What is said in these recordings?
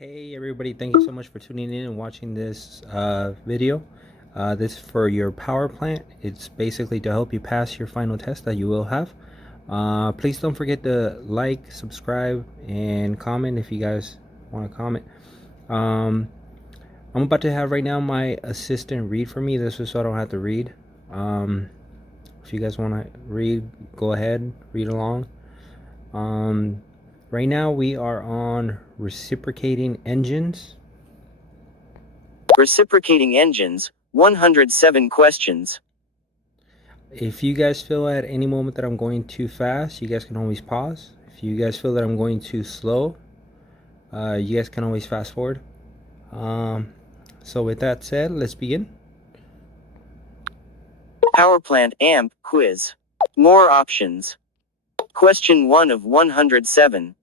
Hey everybody, thank you so much for tuning in and watching this video. This is for your power plant. It's basically to help you pass your final test that you will have. Please don't forget to like, subscribe, and comment if you guys want to comment. I'm about to have right now my assistant read for me. This is so I don't have to read. If you guys want to read, go ahead, read along. Right now we are on reciprocating engines. Reciprocating engines, 107 questions. If you guys feel at any moment that I'm going too fast, you guys can always pause. If you guys feel that I'm going too slow, you guys can always fast forward. So with that said, let's begin. Powerplant AMP quiz. More options. Question 1 of 107.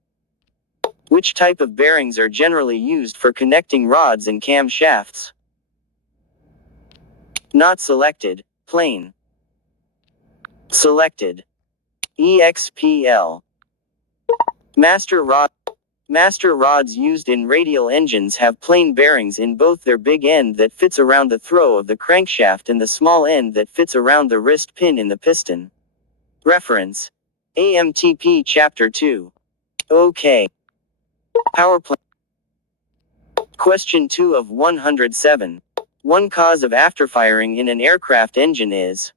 Which type of bearings are generally used for connecting rods and camshafts? Not selected, plain. Selected. EXPL. Master rods used in radial engines have plain bearings in both their big end that fits around the throw of the crankshaft and the small end that fits around the wrist pin in the piston. Reference. AMTP Chapter 2. OK. Powerplant. Question 2 of 107. One cause of afterfiring in an aircraft engine is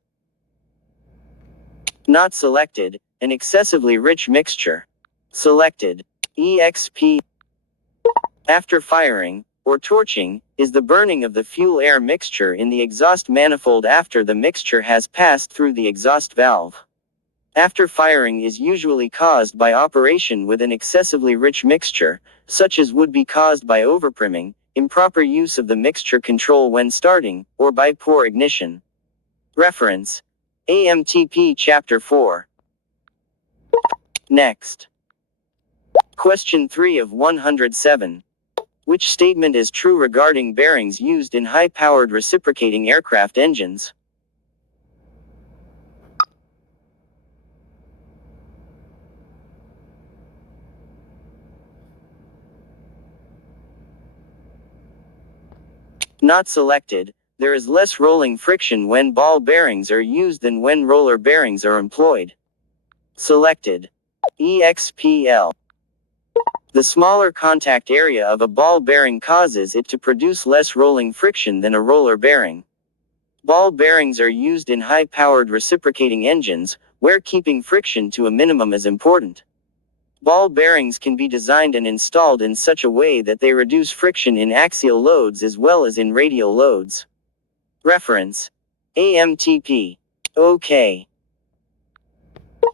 not selected, an excessively rich mixture. Selected. EXP. After firing, or torching, is the burning of the fuel-air mixture in the exhaust manifold after the mixture has passed through the exhaust valve. After firing is usually caused by operation with an excessively rich mixture, such as would be caused by overpriming, improper use of the mixture control when starting, or by poor ignition. Reference. AMTP Chapter 4. Next. Question 3 of 107. Which statement is true regarding bearings used in high-powered reciprocating aircraft engines? Not selected. There is less rolling friction when ball bearings are used than when roller bearings are employed. Selected. EXPL. The smaller contact area of a ball bearing causes it to produce less rolling friction than a roller bearing. Ball bearings are used in high-powered reciprocating engines, where keeping friction to a minimum is important. Ball bearings can be designed and installed in such a way that they reduce friction in axial loads as well as in radial loads. Reference. AMTP. OK.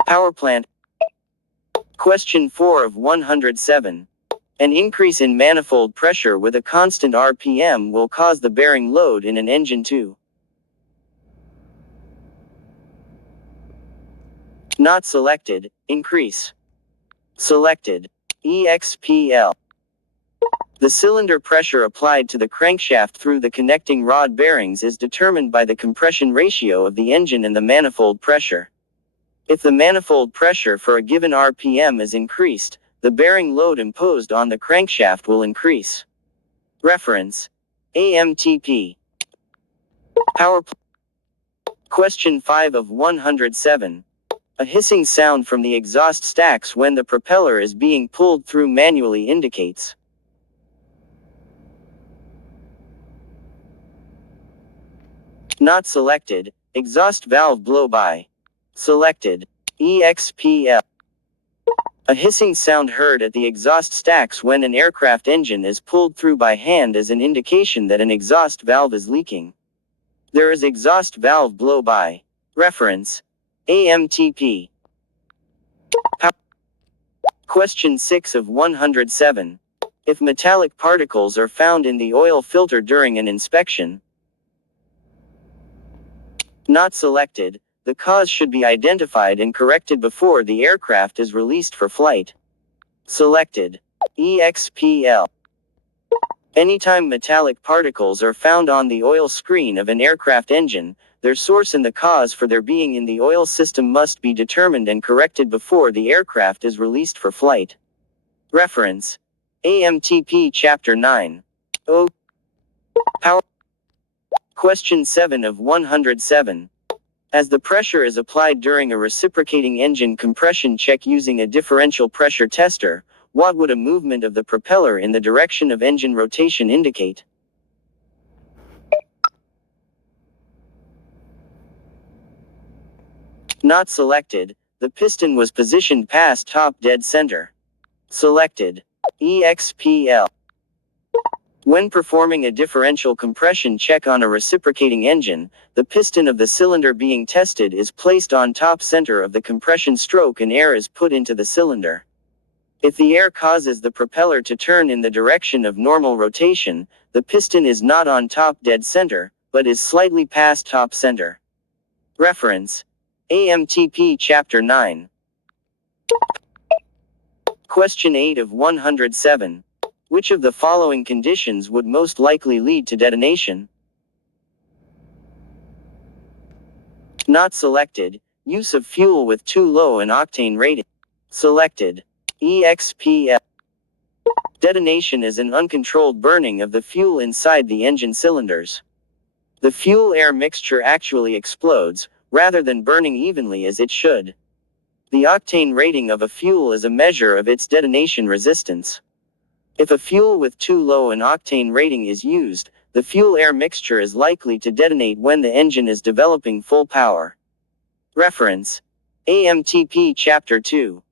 Powerplant. Question 4 of 107. An increase in manifold pressure with a constant RPM will cause the bearing load in an engine to not selected, increase. Selected. EXPL. The cylinder pressure applied to the crankshaft through the connecting rod bearings is determined by the compression ratio of the engine and the manifold pressure. If the manifold pressure for a given RPM is increased, the bearing load imposed on the crankshaft will increase. Reference. AMTP. Powerplant. Question 5 of 107. A hissing sound from the exhaust stacks when the propeller is being pulled through manually indicates not selected, exhaust valve blow-by. Selected. EXPL. A hissing sound heard at the exhaust stacks when an aircraft engine is pulled through by hand is an indication that an exhaust valve is leaking. There is exhaust valve blow-by. Reference. AMTP. Question 6 of 107. If metallic particles are found in the oil filter during an inspection, not selected, the cause should be identified and corrected before the aircraft is released for flight. Selected. EXPL. Anytime metallic particles are found on the oil screen of an aircraft engine, their source and the cause for their being in the oil system must be determined and corrected before the aircraft is released for flight. Reference. AMTP Chapter 9. O. Power. Question 7 of 107. As the pressure is applied during a reciprocating engine compression check using a differential pressure tester, what would a movement of the propeller in the direction of engine rotation indicate? Not selected. The piston was positioned past top dead center. Selected. EXPL. When performing a differential compression check on a reciprocating engine, the piston of the cylinder being tested is placed on top center of the compression stroke and air is put into the cylinder. If the air causes the propeller to turn in the direction of normal rotation, the piston is not on top dead center, but is slightly past top center. Reference: AMTP Chapter 9. Question 8 of 107. Which of the following conditions would most likely lead to detonation? Not selected. Use of fuel with too low an octane rating. Selected. EXPL. Detonation is an uncontrolled burning of the fuel inside the engine cylinders. The fuel-air mixture actually explodes, rather than burning evenly as it should. The octane rating of a fuel is a measure of its detonation resistance. If a fuel with too low an octane rating is used, the fuel-air mixture is likely to detonate when the engine is developing full power. Reference: AMTP Chapter 2.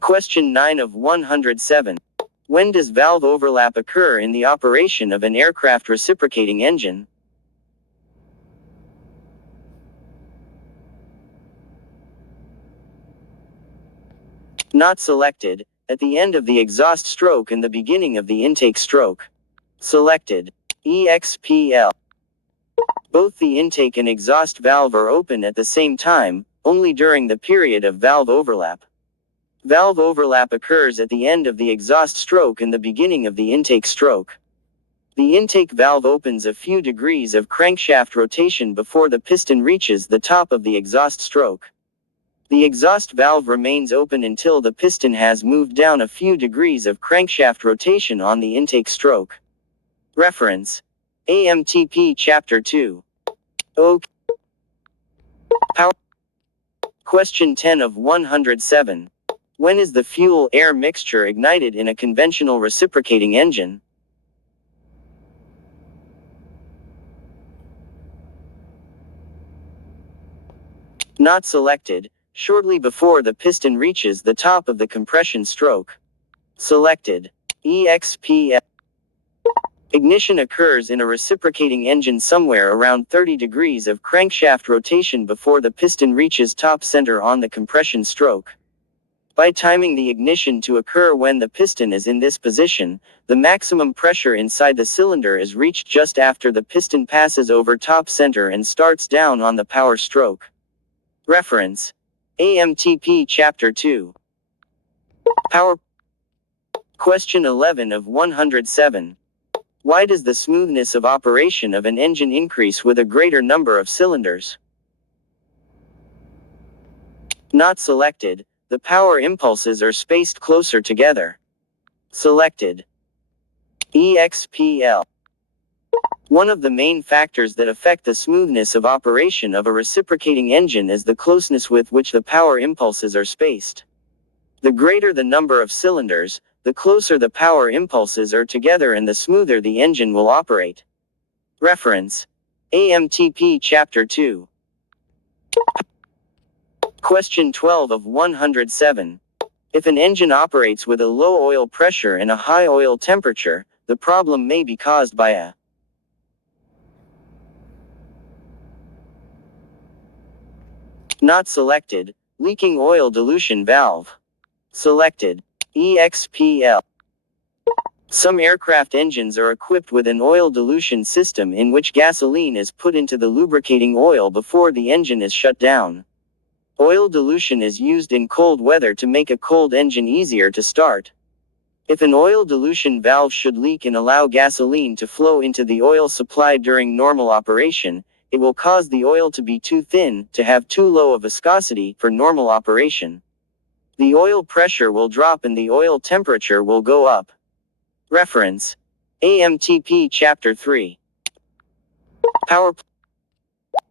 Question 9 of 107. When does valve overlap occur in the operation of an aircraft reciprocating engine? Not selected. At the end of the exhaust stroke and the beginning of the intake stroke. Selected. EXPL. Both the intake and exhaust valve are open at the same time, only during the period of valve overlap. Valve overlap occurs at the end of the exhaust stroke and the beginning of the intake stroke. The intake valve opens a few degrees of crankshaft rotation before the piston reaches the top of the exhaust stroke. The exhaust valve remains open until the piston has moved down a few degrees of crankshaft rotation on the intake stroke. Reference: AMTP Chapter 2. OK. Power. Question 10 of 107. When is the fuel-air mixture ignited in a conventional reciprocating engine? Not selected. Shortly before the piston reaches the top of the compression stroke. Selected. EXPL. Ignition occurs in a reciprocating engine somewhere around 30 degrees of crankshaft rotation before the piston reaches top center on the compression stroke. By timing the ignition to occur when the piston is in this position, the maximum pressure inside the cylinder is reached just after the piston passes over top center and starts down on the power stroke. Reference: AMTP Chapter 2. Power. Question 11 of 107. Why does the smoothness of operation of an engine increase with a greater number of cylinders? Not selected. The power impulses are spaced closer together. Selected. EXPL. One of the main factors that affect the smoothness of operation of a reciprocating engine is the closeness with which the power impulses are spaced. The greater the number of cylinders, the closer the power impulses are together and the smoother the engine will operate. Reference: AMTP Chapter 2. Question 12 of 107. If an engine operates with a low oil pressure and a high oil temperature, the problem may be caused by a Not selected. Leaking oil dilution valve. Selected. EXPL. Some aircraft engines are equipped with an oil dilution system in which gasoline is put into the lubricating oil before the engine is shut down. Oil dilution is used in cold weather to make a cold engine easier to start. If an oil dilution valve should leak and allow gasoline to flow into the oil supply during normal operation, it will cause the oil to be too thin, to have too low a viscosity, for normal operation. The oil pressure will drop and the oil temperature will go up. Reference: AMTP Chapter 3. Power.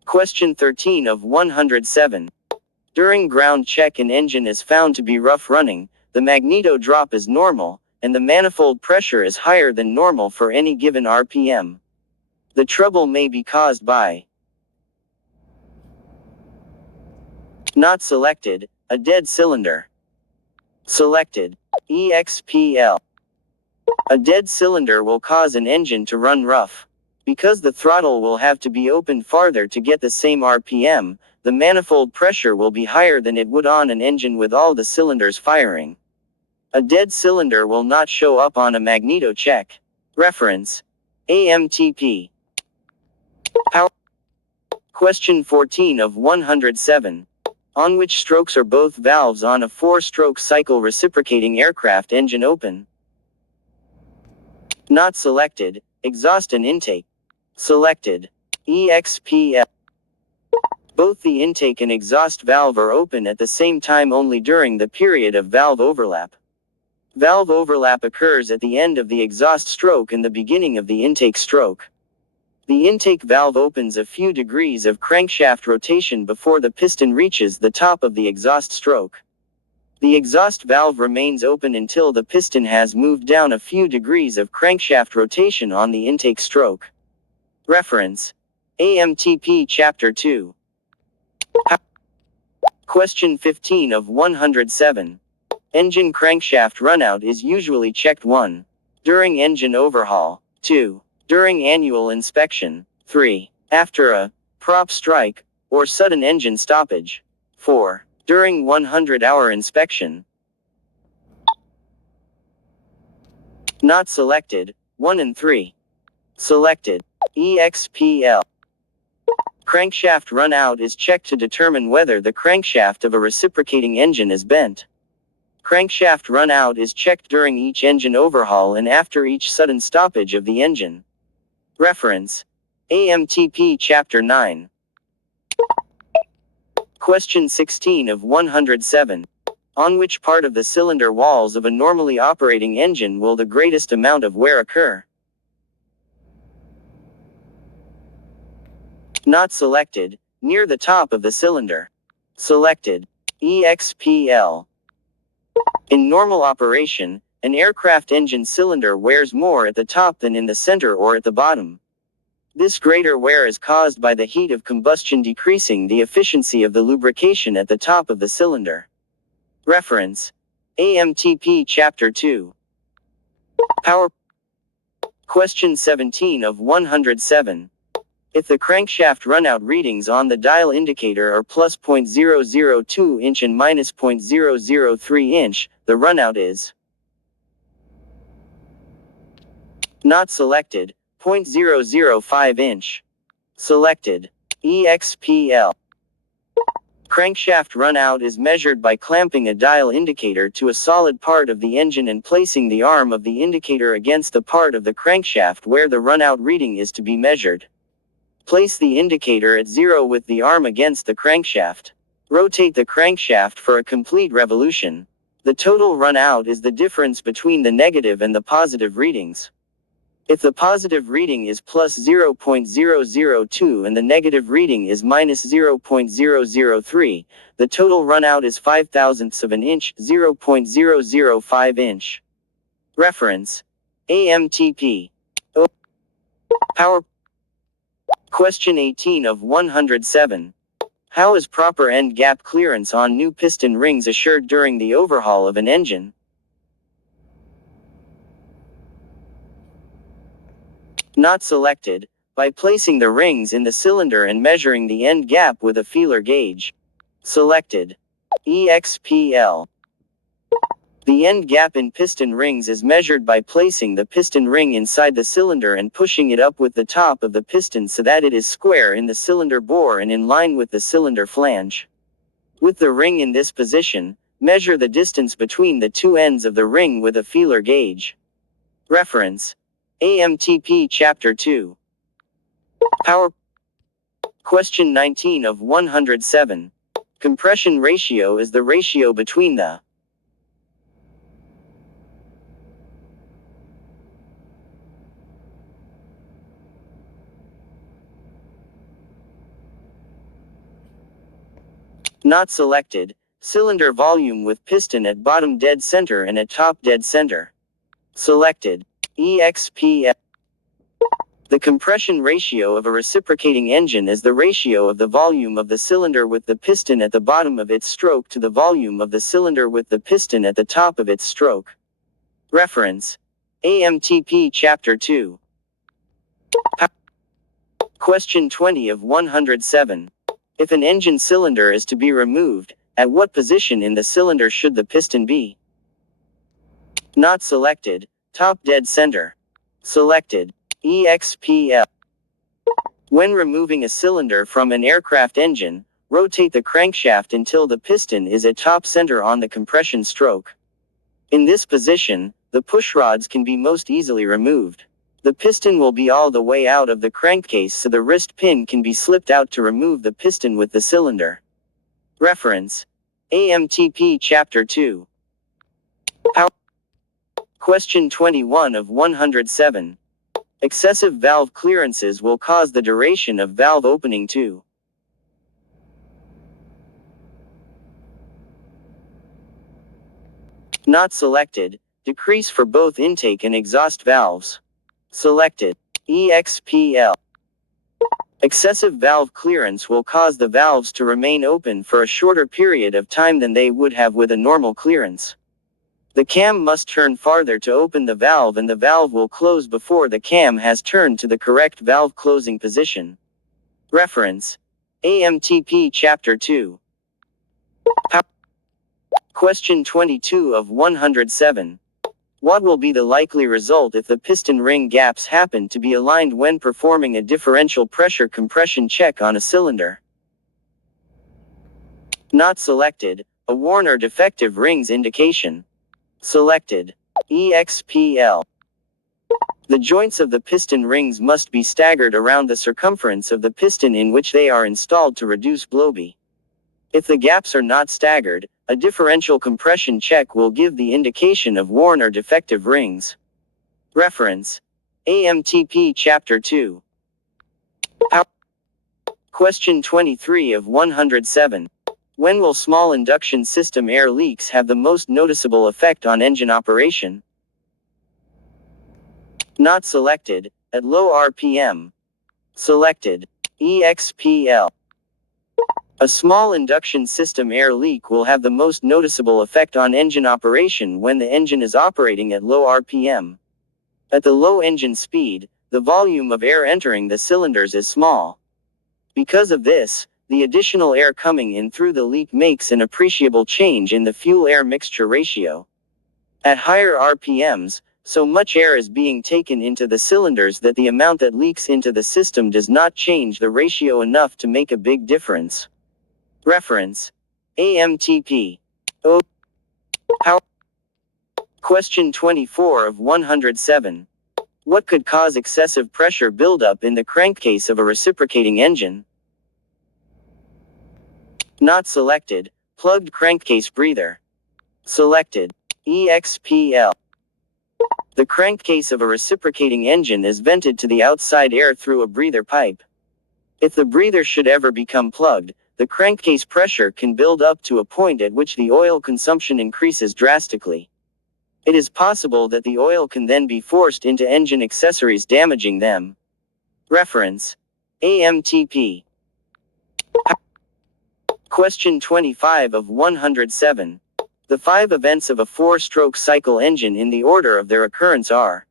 Question 13 of 107. During ground check an engine is found to be rough running, the magneto drop is normal, and the manifold pressure is higher than normal for any given RPM. The trouble may be caused by: not selected, a dead cylinder. Selected, EXPL. A dead cylinder will cause an engine to run rough. Because the throttle will have to be opened farther to get the same RPM, the manifold pressure will be higher than it would on an engine with all the cylinders firing. A dead cylinder will not show up on a magneto check. Reference: AMTP. Power. Question 14 of 107. On which strokes are both valves on a 4-stroke cycle reciprocating aircraft engine open? Not selected, exhaust and intake. Selected, EXPL. Both the intake and exhaust valve are open at the same time only during the period of valve overlap. Valve overlap occurs at the end of the exhaust stroke and the beginning of the intake stroke. The intake valve opens a few degrees of crankshaft rotation before the piston reaches the top of the exhaust stroke. The exhaust valve remains open until the piston has moved down a few degrees of crankshaft rotation on the intake stroke. Reference: AMTP Chapter 2. Question 15 of 107. Engine crankshaft runout is usually checked 1. During engine overhaul. 2. During annual inspection. 3. After a prop strike or sudden engine stoppage. 4. During 100-hour inspection. Not selected, 1 and 3. Selected, EXPL. Crankshaft runout is checked to determine whether the crankshaft of a reciprocating engine is bent. Crankshaft runout is checked during each engine overhaul and after each sudden stoppage of the engine. Reference: AMTP Chapter 9. Question 16 of 107. On which part of the cylinder walls of a normally operating engine will the greatest amount of wear occur? Not selected, near the top of the cylinder. Selected, EXPL. In normal operation, an aircraft engine cylinder wears more at the top than in the center or at the bottom. This greater wear is caused by the heat of combustion decreasing the efficiency of the lubrication at the top of the cylinder. Reference: AMTP Chapter 2. Power. Question 17 of 107. If the crankshaft runout readings on the dial indicator are plus 0.002 inch and minus 0.003 inch, the runout is not selected, 0.005 inch. Selected, EXPL. Crankshaft runout is measured by clamping a dial indicator to a solid part of the engine and placing the arm of the indicator against the part of the crankshaft where the runout reading is to be measured. Place the indicator at 0 with the arm against the crankshaft. Rotate the crankshaft for a complete revolution. The total runout is the difference between the negative and the positive readings. If the positive reading is plus 0.002 and the negative reading is minus 0.003, the total runout is 5 thousandths of an inch, 0.005 inch. Reference: AMTP. Power. Question 18 of 107. How is proper end gap clearance on new piston rings assured during the overhaul of an engine? Not selected, by placing the rings in the cylinder and measuring the end gap with a feeler gauge. Selected, EXPL. The end gap in piston rings is measured by placing the piston ring inside the cylinder and pushing it up with the top of the piston so that it is square in the cylinder bore and in line with the cylinder flange. With the ring in this position, measure the distance between the two ends of the ring with a feeler gauge. Reference: AMTP Chapter 2. Power. Question 19 of 107. Compression ratio is the ratio between the Not selected. Cylinder volume with piston at bottom dead center and at top dead center. Selected. EXPL. The compression ratio of a reciprocating engine is the ratio of the volume of the cylinder with the piston at the bottom of its stroke to the volume of the cylinder with the piston at the top of its stroke. Reference: AMTP Chapter 2. Question 20 of 107. If an engine cylinder is to be removed, at what position in the cylinder should the piston be? Not selected. Top dead center. Selected. EXPL. When removing a cylinder from an aircraft engine, rotate the crankshaft until the piston is at top center on the compression stroke. In this position, the pushrods can be most easily removed. The piston will be all the way out of the crankcase, so the wrist pin can be slipped out to remove the piston with the cylinder. Reference: AMTP Chapter 2. Question 21 of 107. Excessive valve clearances will cause the duration of valve opening to not selected. Decrease for both intake and exhaust valves. Selected. EXPL. Excessive valve clearance will cause the valves to remain open for a shorter period of time than they would have with a normal clearance. The cam must turn farther to open the valve, and the valve will close before the cam has turned to the correct valve closing position. Reference: AMTP Chapter 2. Question 22 of 107. What will be the likely result if the piston ring gaps happen to be aligned when performing a differential pressure compression check on a cylinder? Not selected. A worn or defective rings indication. Selected. EXPL. The joints of the piston rings must be staggered around the circumference of the piston in which they are installed to reduce blowby. If the gaps are not staggered, a differential compression check will give the indication of worn or defective rings. Reference: AMTP Chapter 2. Question 23 of 107. When will small induction system air leaks have the most noticeable effect on engine operation? Not selected. At low RPM. Selected. EXPL. A small induction system air leak will have the most noticeable effect on engine operation when the engine is operating at low RPM. At the low engine speed, the volume of air entering the cylinders is small. Because of this, the additional air coming in through the leak makes an appreciable change in the fuel-air mixture ratio. At higher RPMs, so much air is being taken into the cylinders that the amount that leaks into the system does not change the ratio enough to make a big difference. Reference: AMTP. Question 24 of 107. What could cause excessive pressure buildup in the crankcase of a reciprocating engine? Not selected. Plugged crankcase breather. Selected. EXPL. The crankcase of a reciprocating engine is vented to the outside air through a breather pipe. If the breather should ever become plugged, the crankcase pressure can build up to a point at which the oil consumption increases drastically. It is possible that the oil can then be forced into engine accessories, damaging them. Reference: AMTP. Question 25 of 107. The 5 events of a 4-stroke cycle engine in the order of their occurrence are: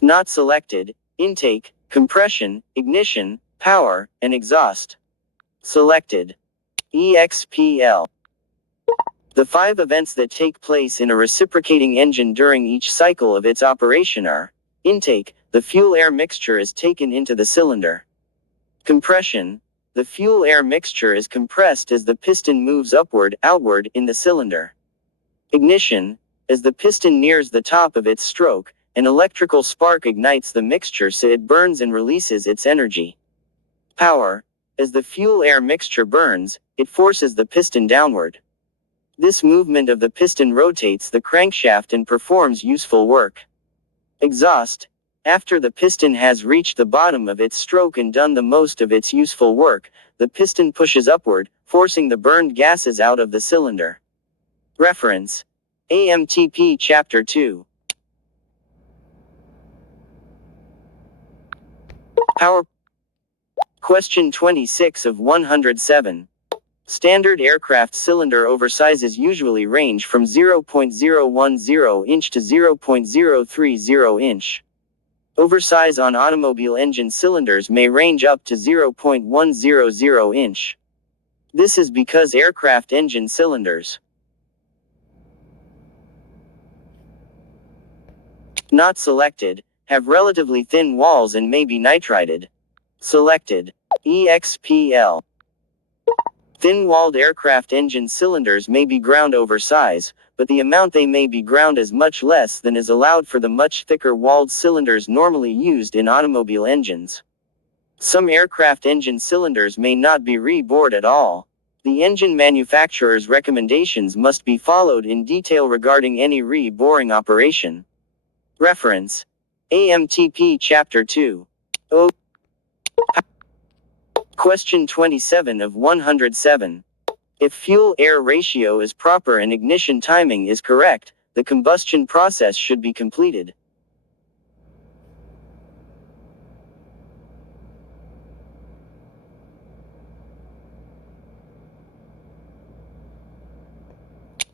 not selected. Intake, compression, ignition, power, and exhaust. Selected. EXPL. The 5 events that take place in a reciprocating engine during each cycle of its operation are: intake, the fuel-air mixture is taken into the cylinder. Compression, the fuel-air mixture is compressed as the piston moves outward in the cylinder. Ignition, as the piston nears the top of its stroke, an electrical spark ignites the mixture so it burns and releases its energy. Power, as the fuel-air mixture burns, it forces the piston downward. This movement of the piston rotates the crankshaft and performs useful work. Exhaust, After the piston has reached the bottom of its stroke and done the most of its useful work, the piston pushes upward, forcing the burned gases out of the cylinder. Reference: AMTP Chapter 2. Power. Question 26 of 107. Standard aircraft cylinder oversizes usually range from 0.010 inch to 0.030 inch. Oversize on automobile engine cylinders may range up to 0.100 inch. This is because aircraft engine cylinders, not selected, have relatively thin walls and may be nitrided. Selected. EXPL. Thin-walled aircraft engine cylinders may be ground over size, but the amount they may be ground is much less than is allowed for the much thicker walled cylinders normally used in automobile engines. Some aircraft engine cylinders may not be re-bored at all. The engine manufacturer's recommendations must be followed in detail regarding any re-boring operation. Reference: AMTP Chapter 2. O. Question 27 of 107. If fuel-air ratio is proper and ignition timing is correct, the combustion process should be completed.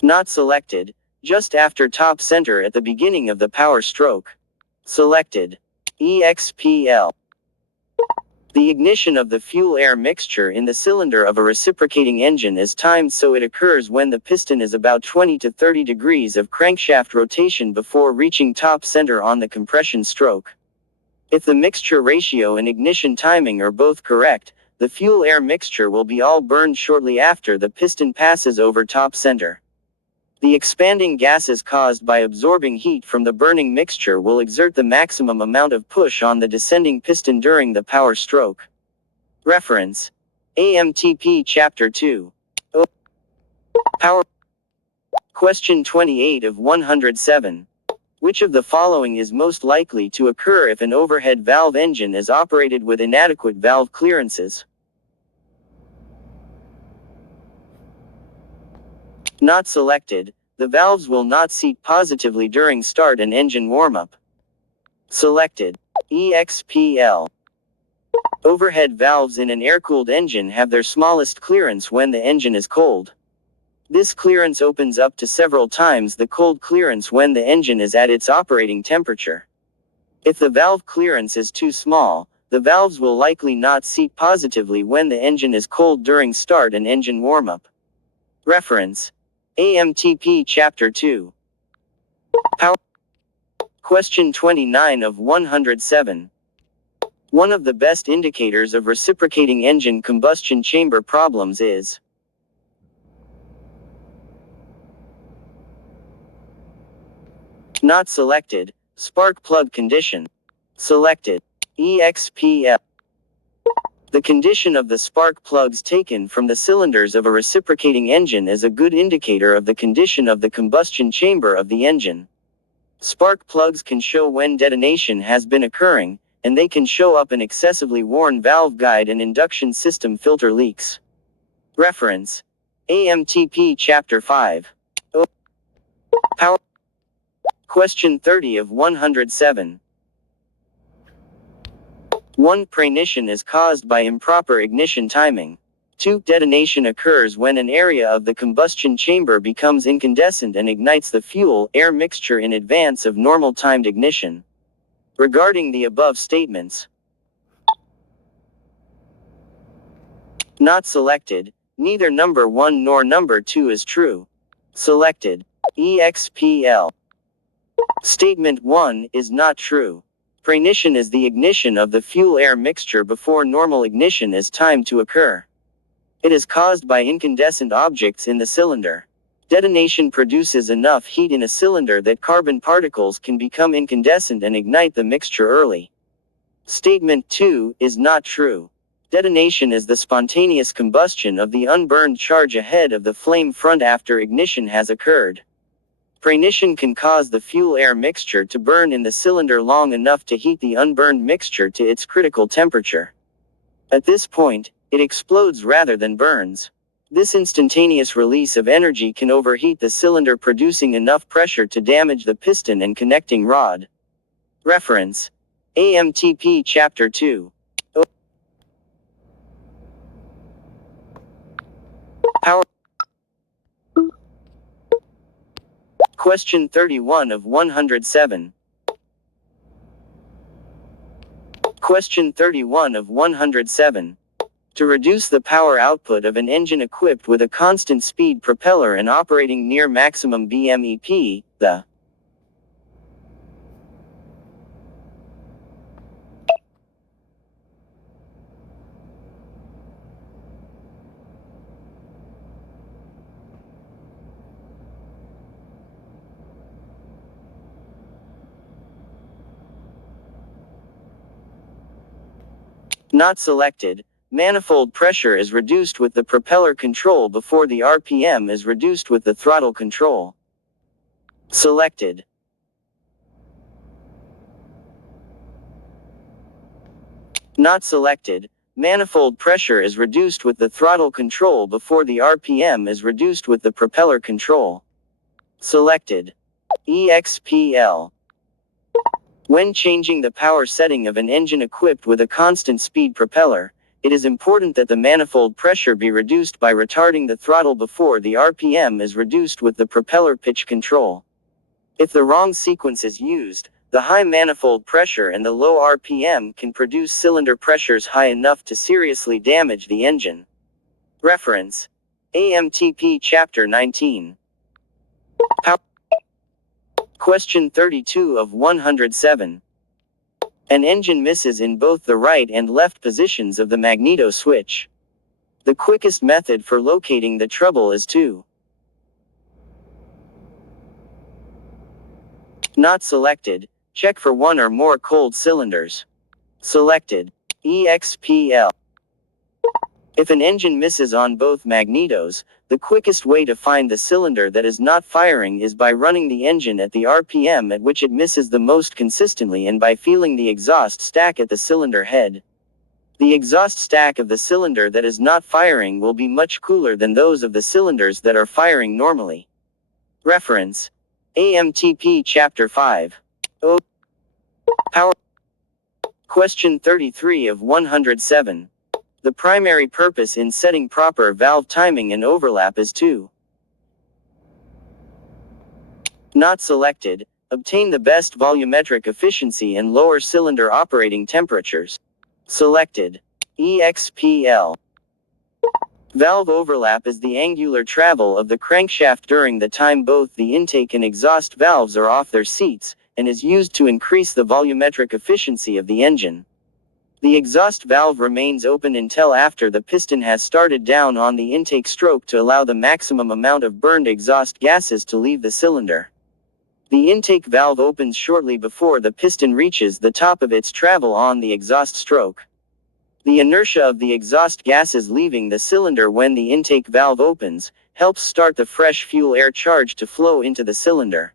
Not selected, just after top center at the beginning of the power stroke. Selected. EXPL. The ignition of the fuel-air mixture in the cylinder of a reciprocating engine is timed so it occurs when the piston is about 20 to 30 degrees of crankshaft rotation before reaching top center on the compression stroke. If the mixture ratio and ignition timing are both correct, the fuel-air mixture will be all burned shortly after the piston passes over top center. The expanding gases caused by absorbing heat from the burning mixture will exert the maximum amount of push on the descending piston during the power stroke. Reference: AMTP Chapter 2. O. Power. Question 28 of 107. Which of the following is most likely to occur if an overhead valve engine is operated with inadequate valve clearances? Not selected. The valves will not seat positively during start and engine warm-up. Selected. EXPL. Overhead valves in an air-cooled engine have their smallest clearance when the engine is cold. This clearance opens up to several times the cold clearance when the engine is at its operating temperature. If the valve clearance is too small, the valves will likely not seat positively when the engine is cold during start and engine warm-up. Reference: AMTP Chapter 2. Power. Question 29 of 107. One of the best indicators of reciprocating engine combustion chamber problems is not selected. Spark plug condition. Selected. EXPL. The condition of the spark plugs taken from the cylinders of a reciprocating engine is a good indicator of the condition of the combustion chamber of the engine. Spark plugs can show when detonation has been occurring, and they can show up in excessively worn valve guide and induction system filter leaks. Reference: AMTP Chapter 5. O. Power. Question 30 of 107. 1. Preignition is caused by improper ignition timing. 2. Detonation occurs when an area of the combustion chamber becomes incandescent and ignites the fuel-air mixture in advance of normal timed ignition. Regarding the above statements, not selected, neither number 1 nor number 2 is true. Selected. EXPL. Statement 1 is not true. Preignition is the ignition of the fuel-air mixture before normal ignition is timed to occur. It is caused by incandescent objects in the cylinder. Detonation produces enough heat in a cylinder that carbon particles can become incandescent and ignite the mixture early. Statement 2 is not true. Detonation is the spontaneous combustion of the unburned charge ahead of the flame front after ignition has occurred. Ignition can cause the fuel-air mixture to burn in the cylinder long enough to heat the unburned mixture to its critical temperature. At this point, it explodes rather than burns. This instantaneous release of energy can overheat the cylinder, producing enough pressure to damage the piston and connecting rod. Reference: AMTP Chapter 2. Power. Question 31 of 107. Question 31 of 107. To reduce the power output of an engine equipped with a constant speed propeller and operating near maximum BMEP, the not selected. Manifold pressure is reduced with the propeller control before the RPM is reduced with the throttle control. Selected. Not selected. Manifold pressure is reduced with the throttle control before the RPM is reduced with the propeller control. Selected. EXPL. When changing the power setting of an engine equipped with a constant speed propeller, it is important that the manifold pressure be reduced by retarding the throttle before the RPM is reduced with the propeller pitch control. If the wrong sequence is used, the high manifold pressure and the low RPM can produce cylinder pressures high enough to seriously damage the engine. Reference: AMTP Chapter 19. Question 32 of 107. An engine misses in both the right and left positions of the magneto switch. The quickest method for locating the trouble is to not selected. Check for one or more cold cylinders. Selected. EXPL. If an engine misses on both magnetos, the quickest way to find the cylinder that is not firing is by running the engine at the RPM at which it misses the most consistently and by feeling the exhaust stack at the cylinder head. The exhaust stack of the cylinder that is not firing will be much cooler than those of the cylinders that are firing normally. Reference: AMTP Chapter 5. Power. Question 33 of 107. The primary purpose in setting proper valve timing and overlap is to not selected. Obtain the best volumetric efficiency and lower cylinder operating temperatures. Selected. EXPL. Valve overlap is the angular travel of the crankshaft during the time both the intake and exhaust valves are off their seats, and is used to increase the volumetric efficiency of the engine. The exhaust valve remains open until after the piston has started down on the intake stroke to allow the maximum amount of burned exhaust gases to leave the cylinder. The intake valve opens shortly before the piston reaches the top of its travel on the exhaust stroke. The inertia of the exhaust gases leaving the cylinder when the intake valve opens helps start the fresh fuel air charge to flow into the cylinder.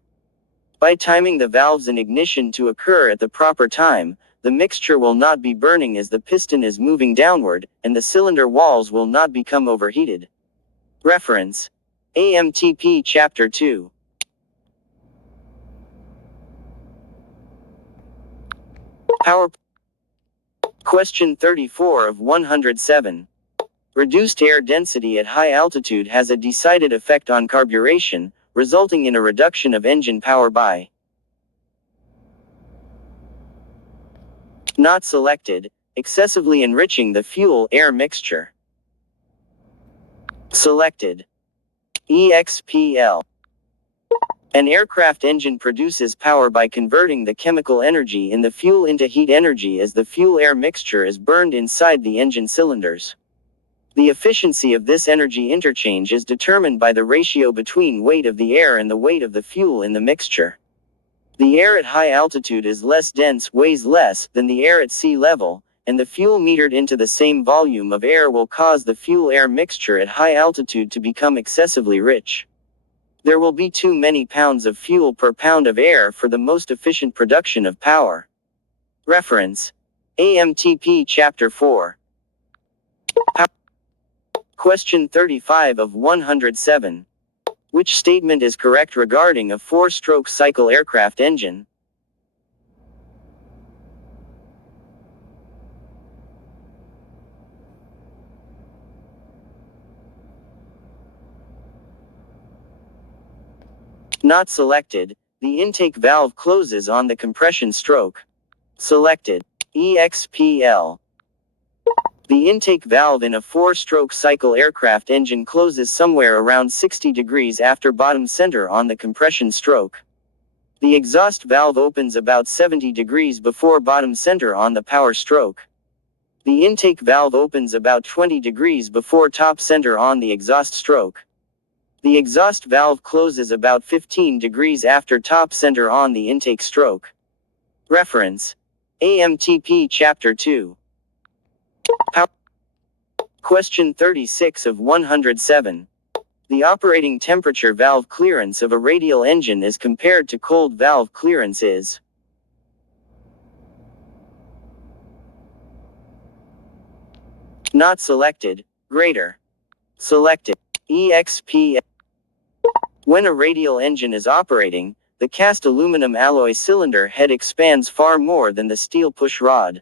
By timing the valves and ignition to occur at the proper time, the mixture will not be burning as the piston is moving downward, and the cylinder walls will not become overheated. Reference: AMTP Chapter 2. Power. Question 34 of 107. Reduced air density at high altitude has a decided effect on carburation, resulting in a reduction of engine power by not selected, excessively enriching the fuel-air mixture. Selected. EXPL. An aircraft engine produces power by converting the chemical energy in the fuel into heat energy as the fuel-air mixture is burned inside the engine cylinders. The efficiency of this energy interchange is determined by the ratio between weight of the air and the weight of the fuel in the mixture. The air at high altitude is less dense, weighs less than the air at sea level, and the fuel metered into the same volume of air will cause the fuel-air mixture at high altitude to become excessively rich. There will be too many pounds of fuel per pound of air for the most efficient production of power. Reference: AMTP Chapter 4. Question 35 of 107. Which statement is correct regarding a 4-stroke cycle aircraft engine? Not selected. The intake valve closes on the compression stroke. Selected. EXPL. The intake valve in a 4-stroke cycle aircraft engine closes somewhere around 60 degrees after bottom center on the compression stroke. The exhaust valve opens about 70 degrees before bottom center on the power stroke. The intake valve opens about 20 degrees before top center on the exhaust stroke. The exhaust valve closes about 15 degrees after top center on the intake stroke. Reference: AMTP Chapter 2. Question 36 of 107. The operating temperature valve clearance of a radial engine as compared to cold valve clearance is. Not selected. Greater. Selected. EXP. When a radial engine is operating, the cast aluminum alloy cylinder head expands far more than the steel push rod.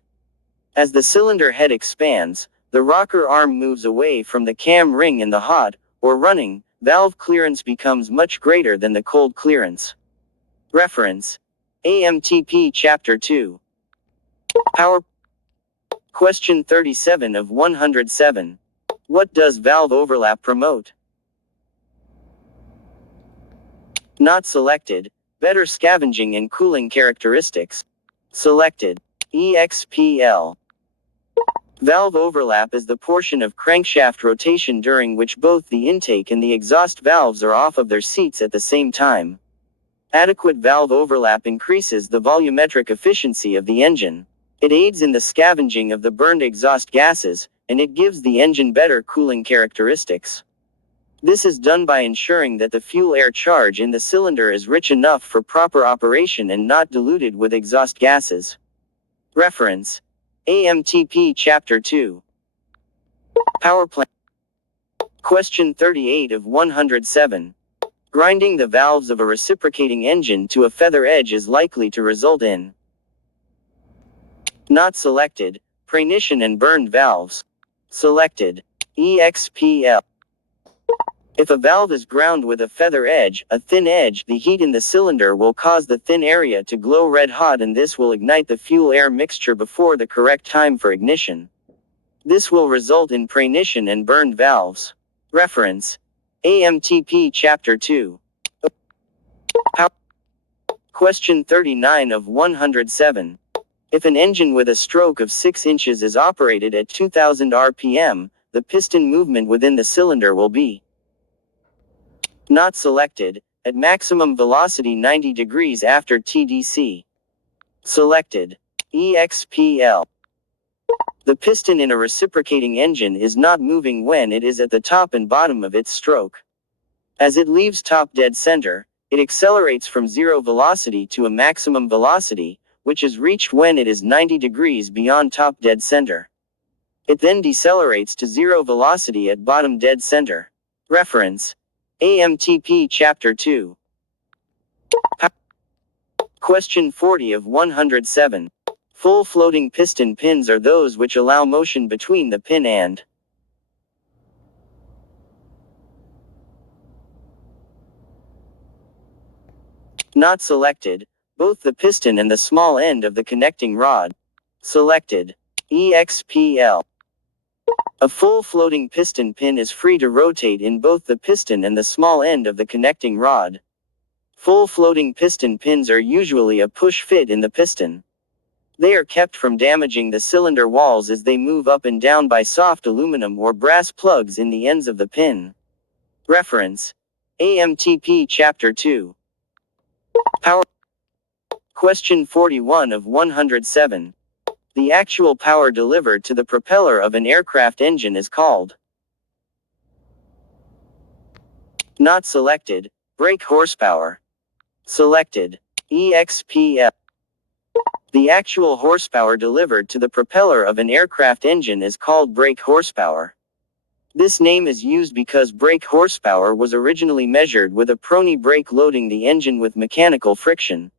As the cylinder head expands, the rocker arm moves away from the cam ring in the hot, or running, valve clearance becomes much greater than the cold clearance. Reference: AMTP Chapter 2. Power. Question 37 of 107. What does valve overlap promote? Not selected. Better scavenging and cooling characteristics. Selected. EXPL. Valve overlap is the portion of crankshaft rotation during which both the intake and the exhaust valves are off of their seats at the same time. Adequate valve overlap increases the volumetric efficiency of the engine. It aids in the scavenging of the burned exhaust gases, and it gives the engine better cooling characteristics. This is done by ensuring that the fuel-air charge in the cylinder is rich enough for proper operation and not diluted with exhaust gases. Reference: AMTP Chapter 2. Powerplant. Question 38 of 107. Grinding the valves of a reciprocating engine to a feather edge is likely to result in. Not selected. Pranition and burned valves. Selected. EXPL. If a valve is ground with a feather edge, a thin edge, the heat in the cylinder will cause the thin area to glow red hot, and this will ignite the fuel-air mixture before the correct time for ignition. This will result in pranition and burned valves. Reference: AMTP Chapter 2. Question 39 of 107. If an engine with a stroke of 6 inches is operated at 2000 rpm, the piston movement within the cylinder will be. Not selected. At maximum velocity 90 degrees after TDC. Selected. EXPL. The piston in a reciprocating engine is not moving when it is at the top and bottom of its stroke. As it leaves top dead center, it accelerates from 0 velocity to a maximum velocity, which is reached when it is 90 degrees beyond top dead center. It then decelerates to 0 velocity at bottom dead center. Reference: AMTP Chapter 2. Question 40 of 107. Full floating piston pins are those which allow motion between the pin and. Not selected. Both the piston and the small end of the connecting rod. Selected. EXPL. A full floating piston pin is free to rotate in both the piston and the small end of the connecting rod. Full floating piston pins are usually a push fit in the piston. They are kept from damaging the cylinder walls as they move up and down by soft aluminum or brass plugs in the ends of the pin. Reference: AMTP Chapter 2. Power. Question 41 of 107. The actual power delivered to the propeller of an aircraft engine is called. Not selected. Brake horsepower. Selected. EXPL. The actual horsepower delivered to the propeller of an aircraft engine is called brake horsepower. This name is used because brake horsepower was originally measured with a prony brake loading the engine with mechanical friction.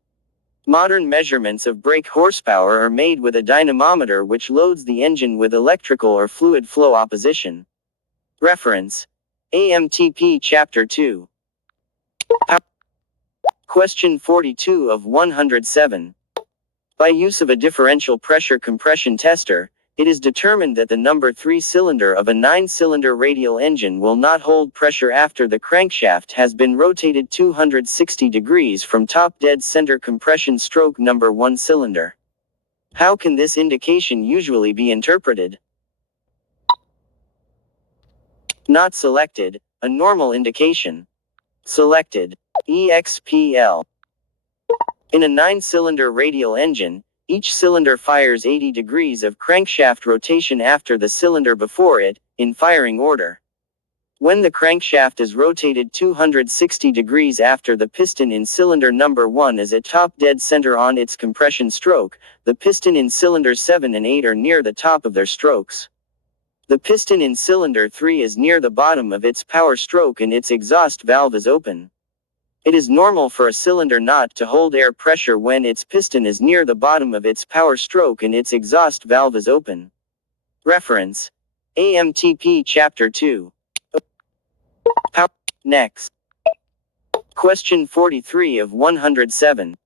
Modern measurements of brake horsepower are made with a dynamometer which loads the engine with electrical or fluid flow opposition. Reference: AMTP Chapter 2. Question 42 of 107. By use of a differential pressure compression tester, it is determined that the number 3 cylinder of a 9-cylinder radial engine will not hold pressure after the crankshaft has been rotated 260 degrees from top dead center compression stroke number 1 cylinder. How can this indication usually be interpreted? Not selected, a normal indication. Selected. EXPL. In a 9-cylinder radial engine, each cylinder fires 80 degrees of crankshaft rotation after the cylinder before it, in firing order. When the crankshaft is rotated 260 degrees after the piston in cylinder number 1 is at top dead center on its compression stroke, the piston in cylinders 7 and 8 are near the top of their strokes. The piston in cylinder 3 is near the bottom of its power stroke and its exhaust valve is open. It is normal for a cylinder not to hold air pressure when its piston is near the bottom of its power stroke and its exhaust valve is open. Reference: AMTP Chapter 2. Next. Question 43 of 107.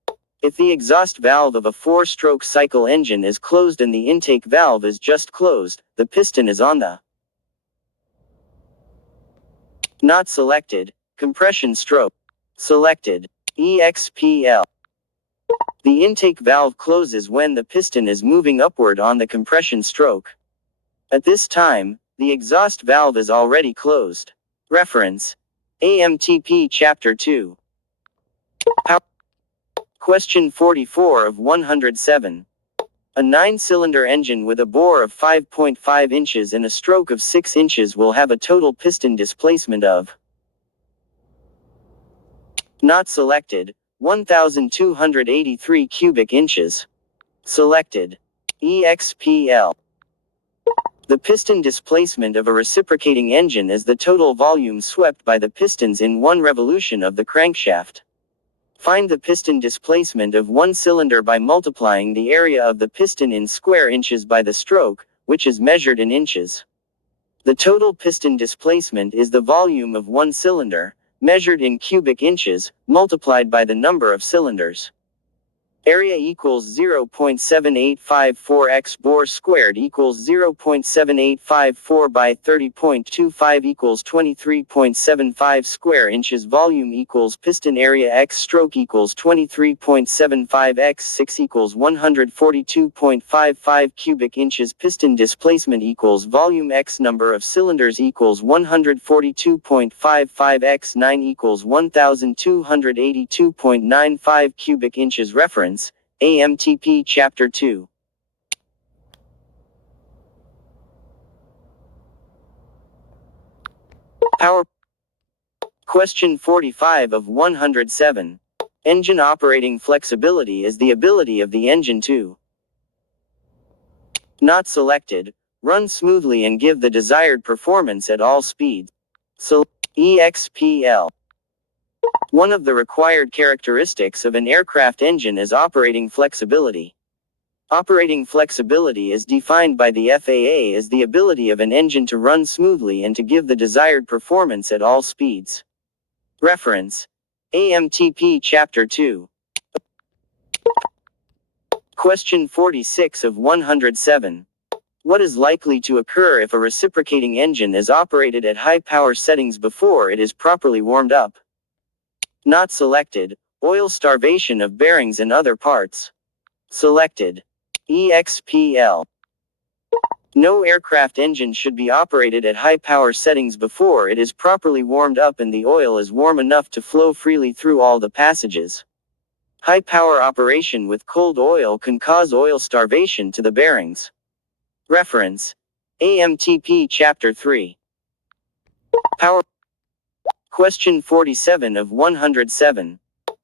If the exhaust valve of a 4-stroke cycle engine is closed and the intake valve is just closed, the piston is on the not selected compression stroke. Selected. EXPL. The intake valve closes when the piston is moving upward on the compression stroke. At this time, the exhaust valve is already closed. Reference: AMTP Chapter 2. Question 44 of 107. A 9-cylinder engine with a bore of 5.5 inches and a stroke of 6 inches will have a total piston displacement of not selected, 1,283 cubic inches. Selected. EXPL. The piston displacement of a reciprocating engine is the total volume swept by the pistons in one revolution of the crankshaft. Find the piston displacement of one cylinder by multiplying the area of the piston in square inches by the stroke, which is measured in inches. The total piston displacement is the volume of one cylinder, measured in cubic inches, multiplied by the number of cylinders. Area equals 0.7854 x bore squared equals 0.7854 by 30.25 equals 23.75 square inches. Volume equals piston area x stroke equals 23.75 x 6 equals 142.55 cubic inches. Piston displacement equals volume x number of cylinders equals 142.55 x 9 equals 1282.95 cubic inches. Reference: AMTP Chapter 2. Power. Question 45 of 107. Engine operating flexibility is the ability of the engine to not selected, run smoothly and give the desired performance at all speeds. EXPL. One of the required characteristics of an aircraft engine is operating flexibility. Operating flexibility is defined by the FAA as the ability of an engine to run smoothly and to give the desired performance at all speeds. Reference: AMTP Chapter 2. Question 46 of 107. What is likely to occur if a reciprocating engine is operated at high power settings before it is properly warmed up? Not selected, oil starvation of bearings and other parts. Selected. EXPL. No aircraft engine should be operated at high power settings before it is properly warmed up and the oil is warm enough to flow freely through all the passages. High power operation with cold oil can cause oil starvation to the bearings. Reference: AMTP Chapter 3. Power. Question 47 of 107.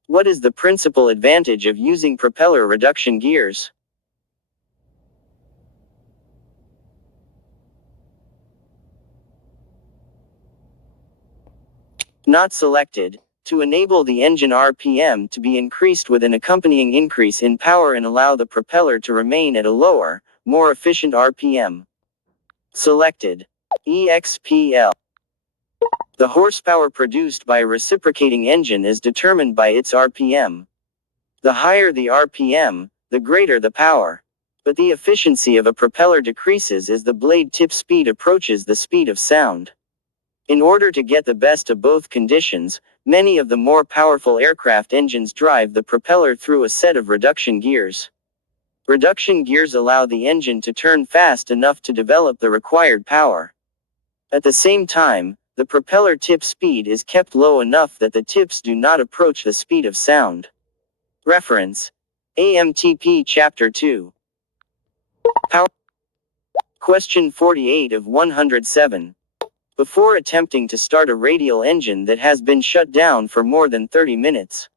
What is the principal advantage of using propeller reduction gears? Not selected. To enable the engine RPM to be increased with an accompanying increase in power and allow the propeller to remain at a lower, more efficient RPM. Selected. EXPL. The horsepower produced by a reciprocating engine is determined by its RPM. The higher the RPM, the greater the power. But the efficiency of a propeller decreases as the blade tip speed approaches the speed of sound. In order to get the best of both conditions, many of the more powerful aircraft engines drive the propeller through a set of reduction gears. Reduction gears allow the engine to turn fast enough to develop the required power. At the same time, the propeller tip speed is kept low enough that the tips do not approach the speed of sound. Reference: AMTP Chapter 2. Power. Question 48 of 107. Before attempting to start a radial engine that has been shut down for more than 30 minutes.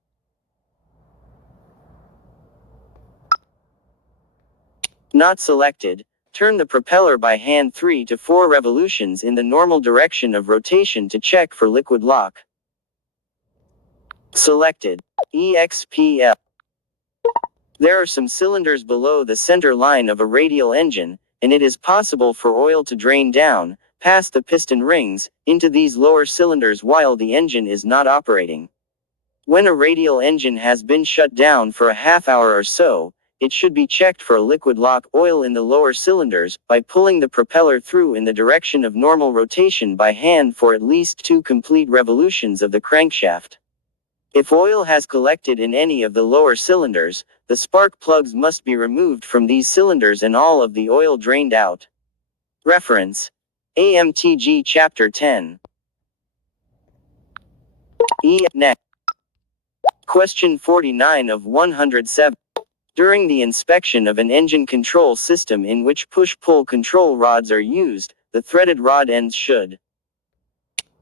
Not selected. Turn the propeller by hand 3 to 4 revolutions in the normal direction of rotation to check for liquid lock. Selected. EXPL. There are some cylinders below the center line of a radial engine, and it is possible for oil to drain down, past the piston rings, into these lower cylinders while the engine is not operating. When a radial engine has been shut down for a half hour or so, it should be checked for liquid lock oil in the lower cylinders by pulling the propeller through in the direction of normal rotation by hand for at least 2 complete revolutions of the crankshaft. If oil has collected in any of the lower cylinders, the spark plugs must be removed from these cylinders and all of the oil drained out. Reference: AMTG Chapter 10. Next. Question 49 of 107. During the inspection of an engine control system in which push-pull control rods are used, the threaded rod ends should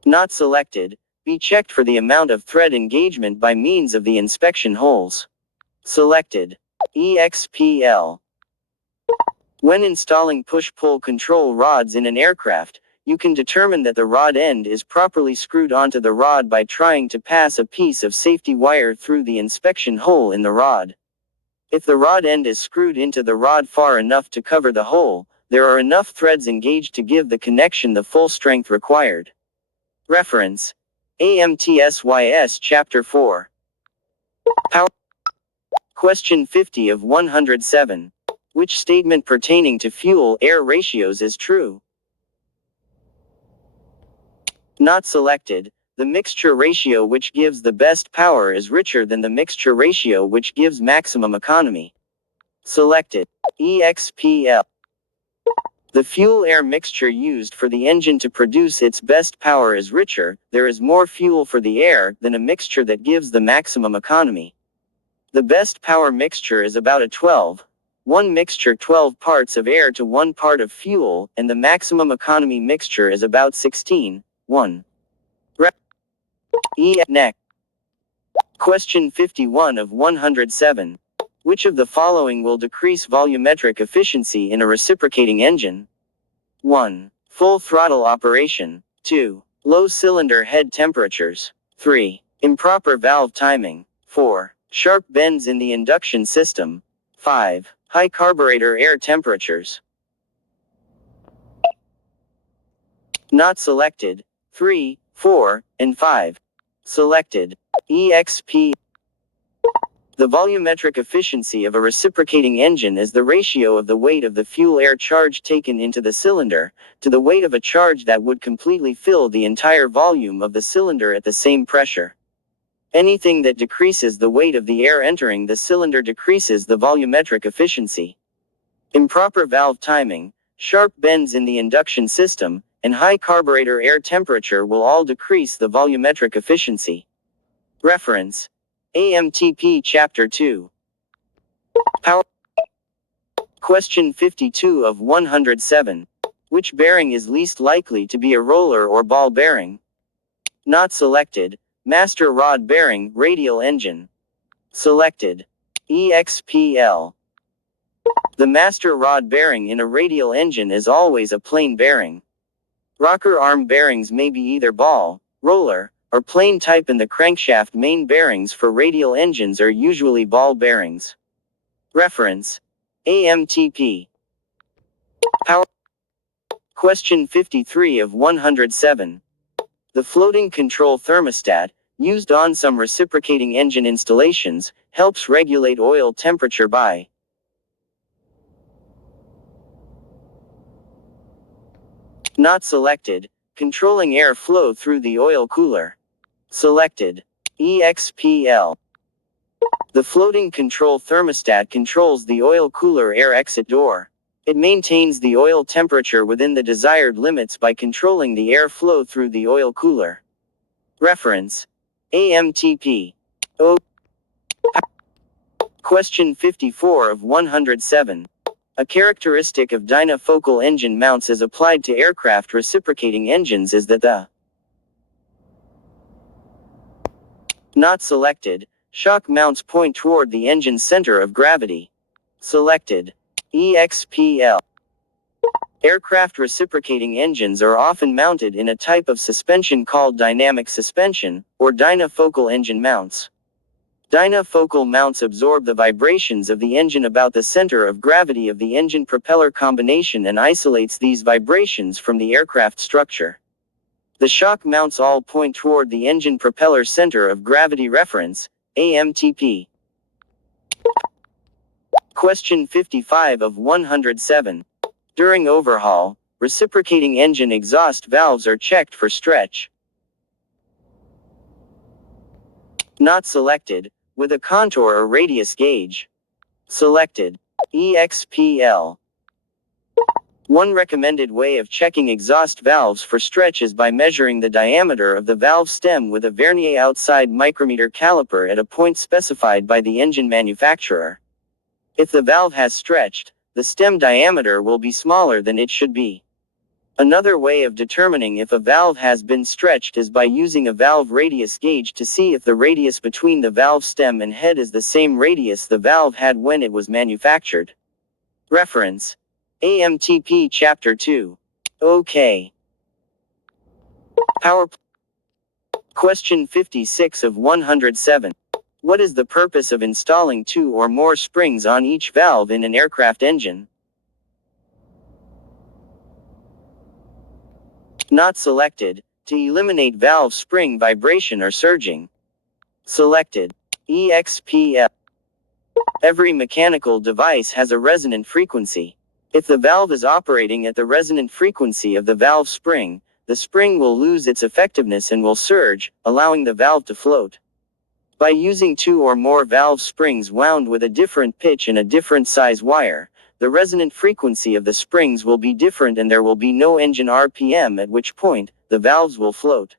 not selected, be checked for the amount of thread engagement by means of the inspection holes. Selected. EXPL. When installing push-pull control rods in an aircraft, you can determine that the rod end is properly screwed onto the rod by trying to pass a piece of safety wire through the inspection hole in the rod. If the rod end is screwed into the rod far enough to cover the hole, there are enough threads engaged to give the connection the full strength required. Reference: AMTSYS Chapter 4. Power. Question 50 of 107. Which statement pertaining to fuel-air ratios is true? Not selected. The mixture ratio which gives the best power is richer than the mixture ratio which gives maximum economy. Selected. EXPL. The fuel-air mixture used for the engine to produce its best power is richer. There is more fuel for the air than a mixture that gives the maximum economy. The best power mixture is about a 12:1 mixture, 12 parts of air to 1 part of fuel, and the maximum economy mixture is about 16:1. Next. Question 51 of 107. Which of the following will decrease volumetric efficiency in a reciprocating engine? 1. Full throttle operation. 2. Low cylinder head temperatures. 3. Improper valve timing. 4. Sharp bends in the induction system. 5. High carburetor air temperatures. Not selected. 3, 4, and 5. Selected. EXP. The volumetric efficiency of a reciprocating engine is the ratio of the weight of the fuel-air charge taken into the cylinder, to the weight of a charge that would completely fill the entire volume of the cylinder at the same pressure. Anything that decreases the weight of the air entering the cylinder decreases the volumetric efficiency. Improper valve timing, sharp bends in the induction system, and high carburetor air temperature will all decrease the volumetric efficiency. Reference: AMTP Chapter 2. Power. Question 52 of 107. Which bearing is least likely to be a roller or ball bearing? Not selected. Master rod bearing, radial engine. Selected. EXPL. The master rod bearing in a radial engine is always a plain bearing. Rocker arm bearings may be either ball, roller, or plain type, and the crankshaft main bearings for radial engines are usually ball bearings. Reference. AMTP. Power. Question 53 of 107. The floating control thermostat, used on some reciprocating engine installations, helps regulate oil temperature by. Not selected. Controlling air flow through the oil cooler. Selected. EXPL. The floating control thermostat controls the oil cooler air exit door. It maintains the oil temperature within the desired limits by controlling the air flow through the oil cooler. Reference. AMTP. O. Question 54 of 107. A characteristic of dynafocal engine mounts as applied to aircraft reciprocating engines is that the. Not selected. Shock mounts point toward the engine's center of gravity. Selected. EXPL. Aircraft reciprocating engines are often mounted in a type of suspension called dynamic suspension, or dynafocal engine mounts. Dynafocal mounts absorb the vibrations of the engine about the center of gravity of the engine propeller combination and isolates these vibrations from the aircraft structure. The shock mounts all point toward the engine propeller center of gravity. Reference. AMTP. Question 55 of 107. During overhaul, reciprocating engine exhaust valves are checked for stretch. Not selected. With a contour or radius gauge. Selected. EXPL. One recommended way of checking exhaust valves for stretch is by measuring the diameter of the valve stem with a vernier outside micrometer caliper at a point specified by the engine manufacturer. If the valve has stretched, the stem diameter will be smaller than it should be. Another way of determining if a valve has been stretched is by using a valve radius gauge to see if the radius between the valve stem and head is the same radius the valve had when it was manufactured. Reference. AMTP Chapter 2. OK. Power. Question 56 of 107. What is the purpose of installing 2 or more springs on each valve in an aircraft engine? Not selected. To eliminate valve spring vibration or surging. Selected. EXPL. Every mechanical device has a resonant frequency. If the valve is operating at the resonant frequency of the valve spring, the spring will lose its effectiveness and will surge, allowing the valve to float. By using 2 or more valve springs wound with a different pitch and a different size wire, the resonant frequency of the springs will be different and there will be no engine RPM, at which point, the valves will float.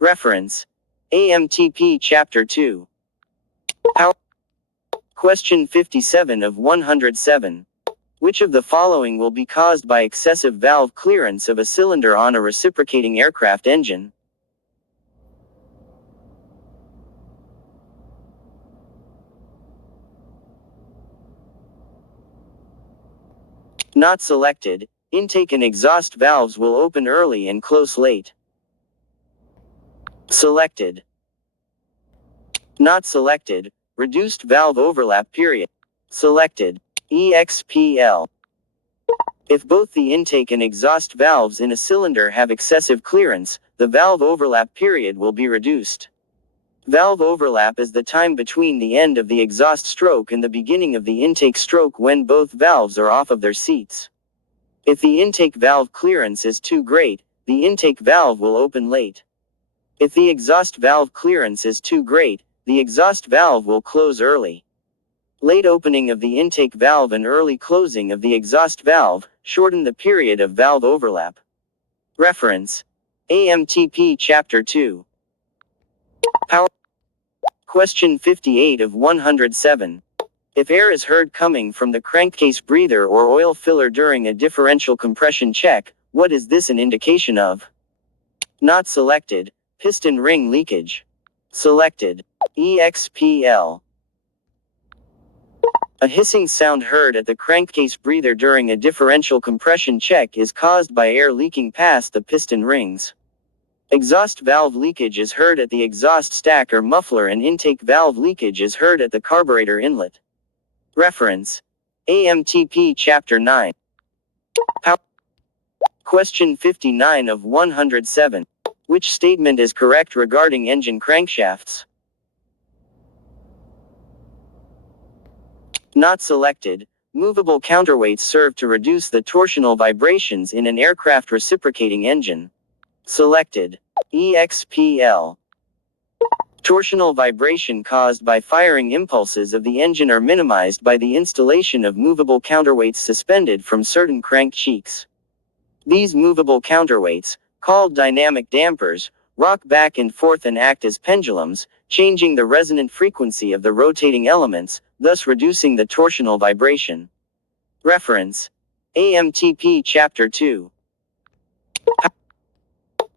Reference. AMTP Chapter 2. Power. Question 57 of 107. Which of the following will be caused by excessive valve clearance of a cylinder on a reciprocating aircraft engine? Not selected. Intake and exhaust valves will open early and close late. Selected. Not selected. Reduced valve overlap period. Selected. EXPL. If both the intake and exhaust valves in a cylinder have excessive clearance, the valve overlap period will be reduced. Valve overlap is the time between the end of the exhaust stroke and the beginning of the intake stroke when both valves are off of their seats. If the intake valve clearance is too great, the intake valve will open late. If the exhaust valve clearance is too great, the exhaust valve will close early. Late opening of the intake valve and early closing of the exhaust valve shorten the period of valve overlap. Reference. AMTP Chapter 2. Power. Question 58 of 107. If air is heard coming from the crankcase breather or oil filler during a differential compression check, what is this an indication of? Not selected. Piston ring leakage. Selected. EXPL. A hissing sound heard at the crankcase breather during a differential compression check is caused by air leaking past the piston rings. Exhaust valve leakage is heard at the exhaust stack or muffler, and intake valve leakage is heard at the carburetor inlet. Reference: AMTP Chapter 9. Question 59 of 107. Which statement is correct regarding engine crankshafts? Not selected. Movable counterweights serve to reduce the torsional vibrations in an aircraft reciprocating engine. Selected. EXPL. Torsional vibration caused by firing impulses of the engine are minimized by the installation of movable counterweights suspended from certain crank cheeks. These movable counterweights, called dynamic dampers, rock back and forth and act as pendulums, changing the resonant frequency of the rotating elements, thus reducing the torsional vibration. Reference: AMTP Chapter 2.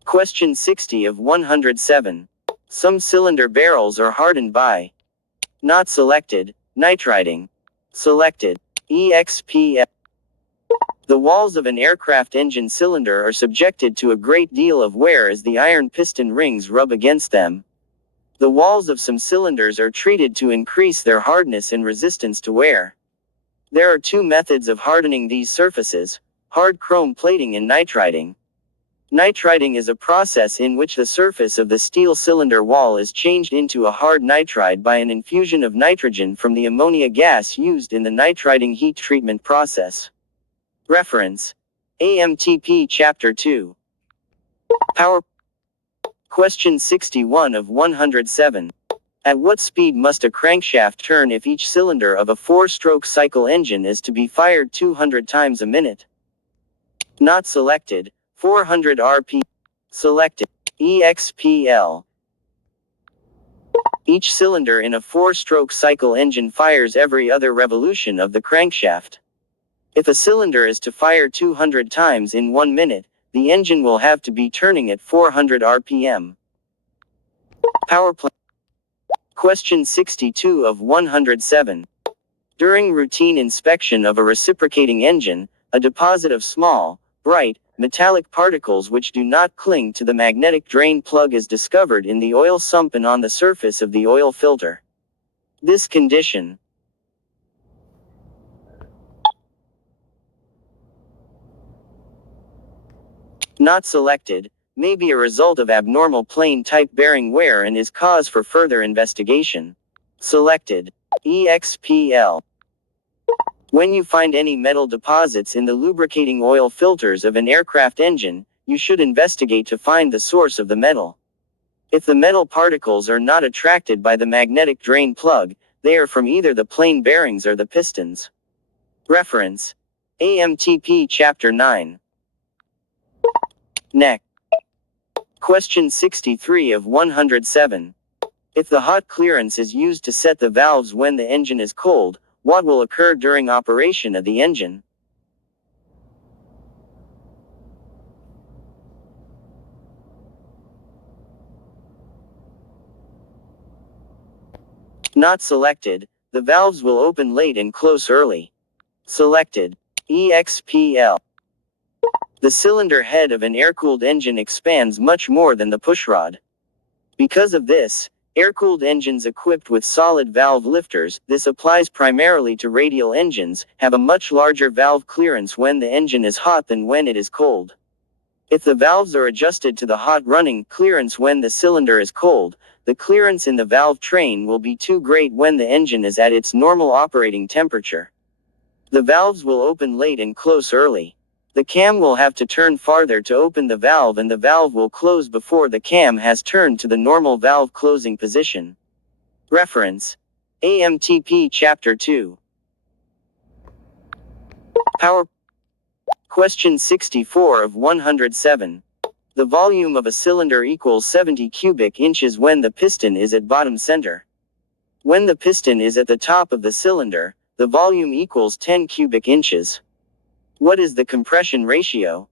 Question 60 of 107. Some cylinder barrels are hardened by. Not selected. Nitriding. Selected. EXPL. The walls of an aircraft engine cylinder are subjected to a great deal of wear as the iron piston rings rub against them. The walls of some cylinders are treated to increase their hardness and resistance to wear. There are two methods of hardening these surfaces: hard chrome plating and nitriding. Nitriding is a process in which the surface of the steel cylinder wall is changed into a hard nitride by an infusion of nitrogen from the ammonia gas used in the nitriding heat treatment process. Reference: AMTP Chapter 2. Power. Question 61 of 107. At what speed must a crankshaft turn if each cylinder of a 4-stroke cycle engine is to be fired 200 times a minute? Not selected. 400 rpm. Selected. EXPL. Each cylinder in a 4-stroke cycle engine fires every other revolution of the crankshaft. If a cylinder is to fire 200 times in 1 minute, the engine will have to be turning at 400 rpm. Powerplant. Question 62 of 107. During routine inspection of a reciprocating engine, a deposit of small, bright, metallic particles which do not cling to the magnetic drain plug is discovered in the oil sump and on the surface of the oil filter. This condition, not selected, may be a result of abnormal plane type bearing wear and is cause for further investigation. Selected. EXPL. When you find any metal deposits in the lubricating oil filters of an aircraft engine, you should investigate to find the source of the metal. If the metal particles are not attracted by the magnetic drain plug, they are from either the plane bearings or the pistons. Reference: AMTP Chapter 9. Next. Question 63 of 107. If the hot clearance is used to set the valves when the engine is cold, what will occur during operation of the engine? Not selected. The valves will open late and close early. Selected. EXPL. The cylinder head of an air-cooled engine expands much more than the pushrod. Because of this, air-cooled engines equipped with solid valve lifters, this applies primarily to radial engines, have a much larger valve clearance when the engine is hot than when it is cold. If the valves are adjusted to the hot running clearance when the cylinder is cold, the clearance in the valve train will be too great when the engine is at its normal operating temperature. The valves will open late and close early. The cam will have to turn farther to open the valve, and the valve will close before the cam has turned to the normal valve closing position. Reference: AMTP Chapter 2. Power. Question 64 of 107. The volume of a cylinder equals 70 cubic inches when the piston is at bottom center. When the piston is at the top of the cylinder, the volume equals 10 cubic inches. What is the compression ratio?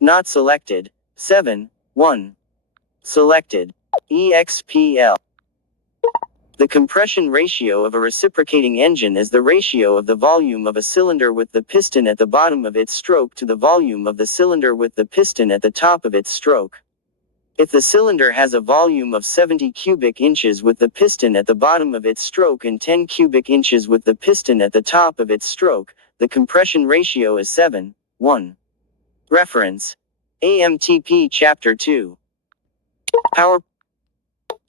Not selected. 7:1. Selected. EXPL. The compression ratio of a reciprocating engine is the ratio of the volume of a cylinder with the piston at the bottom of its stroke to the volume of the cylinder with the piston at the top of its stroke. If the cylinder has a volume of 70 cubic inches with the piston at the bottom of its stroke and 10 cubic inches with the piston at the top of its stroke, the compression ratio is 7:1. Reference: AMTP Chapter 2. Power.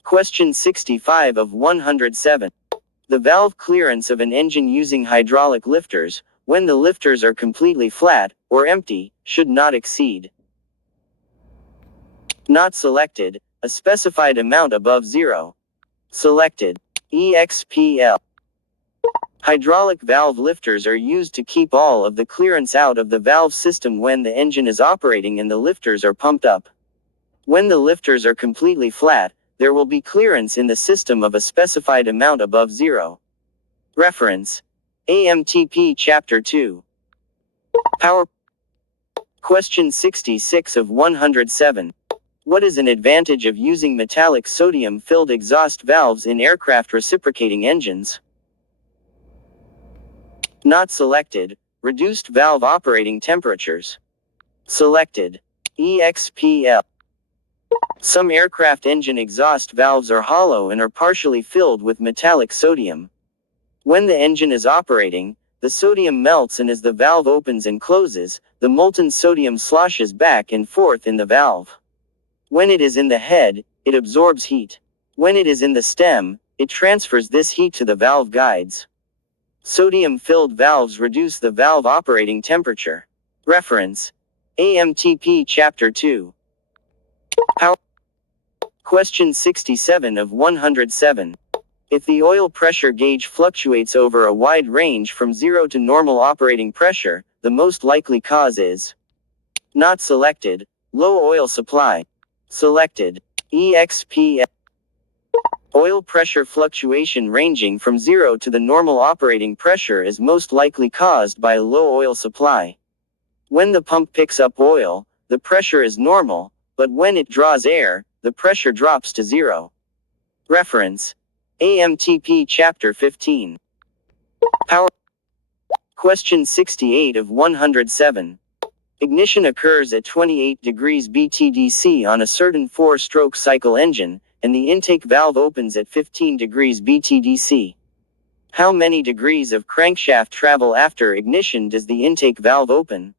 Question 65 of 107. The valve clearance of an engine using hydraulic lifters, when the lifters are completely flat, or empty, should not exceed. Not selected, a specified amount above zero. Selected. EXPL. Hydraulic valve lifters are used to keep all of the clearance out of the valve system when the engine is operating and the lifters are pumped up. When the lifters are completely flat, there will be clearance in the system of a specified amount above zero. Reference: AMTP Chapter 2. Power. Question 66 of 107. What is an advantage of using metallic sodium-filled exhaust valves in aircraft reciprocating engines? Not selected, reduced valve operating temperatures. Selected. EXPL. Some aircraft engine exhaust valves are hollow and are partially filled with metallic sodium. When the engine is operating, the sodium melts, and as the valve opens and closes, the molten sodium sloshes back and forth in the valve. When it is in the head, it absorbs heat. When it is in the stem, it transfers this heat to the valve guides. Sodium-filled valves reduce the valve operating temperature. Reference: AMTP Chapter 2. Power. Question 67 of 107. If the oil pressure gauge fluctuates over a wide range from zero to normal operating pressure, the most likely cause is not selected, low oil supply. Selected. EXPL. Oil pressure fluctuation ranging from zero to the normal operating pressure is most likely caused by a low oil supply. When the pump picks up oil, the pressure is normal, but when it draws air, the pressure drops to zero. Reference: AMTP Chapter 15. Power. Question 68 of 107. Ignition occurs at 28 degrees BTDC on a certain 4-stroke cycle engine, and the intake valve opens at 15 degrees BTDC. How many degrees of crankshaft travel after ignition does the intake valve open?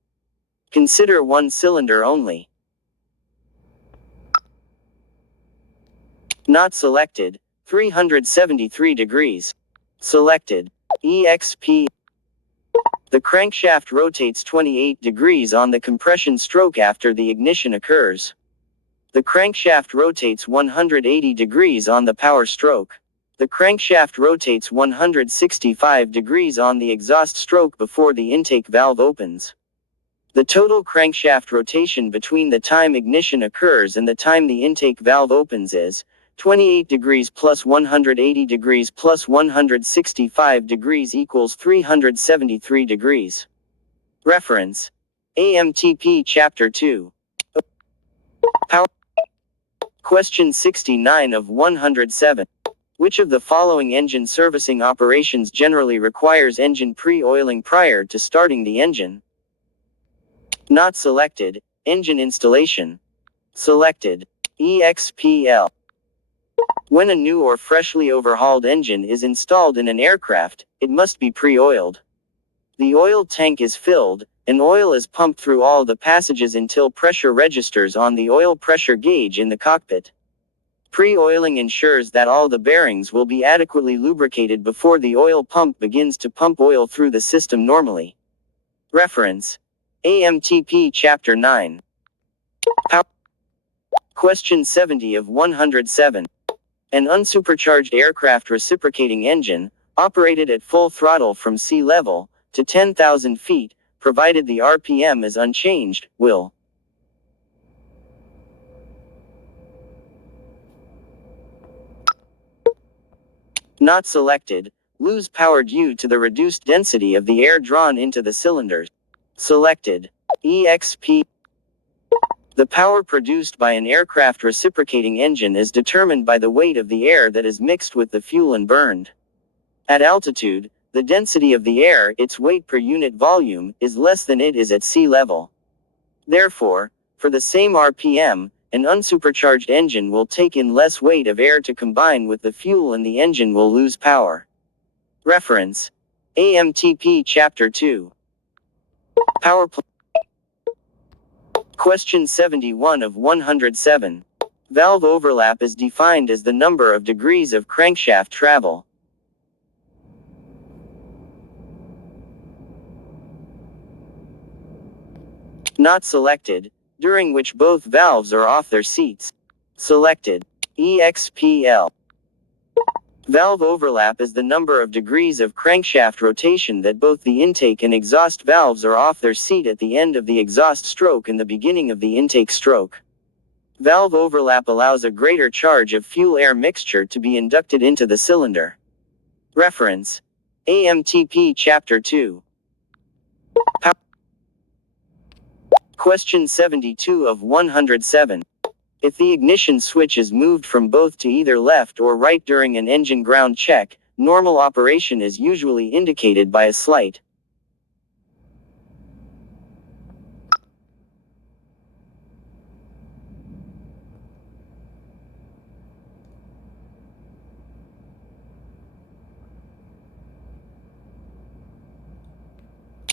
Consider one cylinder only. Not selected, 373 degrees. Selected. EXP. The crankshaft rotates 28 degrees on the compression stroke after the ignition occurs. The crankshaft rotates 180 degrees on the power stroke. The crankshaft rotates 165 degrees on the exhaust stroke before the intake valve opens. The total crankshaft rotation between the time ignition occurs and the time the intake valve opens is 28 degrees plus 180 degrees plus 165 degrees equals 373 degrees. Reference: AMTP Chapter 2. Power. Question 69 of 107. Which of the following engine servicing operations generally requires engine pre-oiling prior to starting the engine? Not selected, engine installation. Selected. EXPL. When a new or freshly overhauled engine is installed in an aircraft, it must be pre-oiled. The oil tank is filled, and oil is pumped through all the passages until pressure registers on the oil pressure gauge in the cockpit. Pre-oiling ensures that all the bearings will be adequately lubricated before the oil pump begins to pump oil through the system normally. Reference: AMTP Chapter 9. Power. Question 70 of 107. An unsupercharged aircraft reciprocating engine, operated at full throttle from sea level to 10,000 feet, provided the RPM is unchanged, will not selected, lose power due to the reduced density of the air drawn into the cylinders. Selected. EXP. The power produced by an aircraft reciprocating engine is determined by the weight of the air that is mixed with the fuel and burned. At altitude, the density of the air, its weight per unit volume, is less than it is at sea level. Therefore, for the same RPM, an unsupercharged engine will take in less weight of air to combine with the fuel and the engine will lose power. Reference: AMTP Chapter 2. Powerplant. Question 71 of 107. Valve overlap is defined as the number of degrees of crankshaft travel. Not selected, during which both valves are off their seats. Selected. EXPL. Valve overlap is the number of degrees of crankshaft rotation that both the intake and exhaust valves are off their seat at the end of the exhaust stroke and the beginning of the intake stroke. Valve overlap allows a greater charge of fuel-air mixture to be inducted into the cylinder. Reference: AMTP Chapter 2. Question 72 of 107. If the ignition switch is moved from both to either left or right during an engine ground check, normal operation is usually indicated by a slight.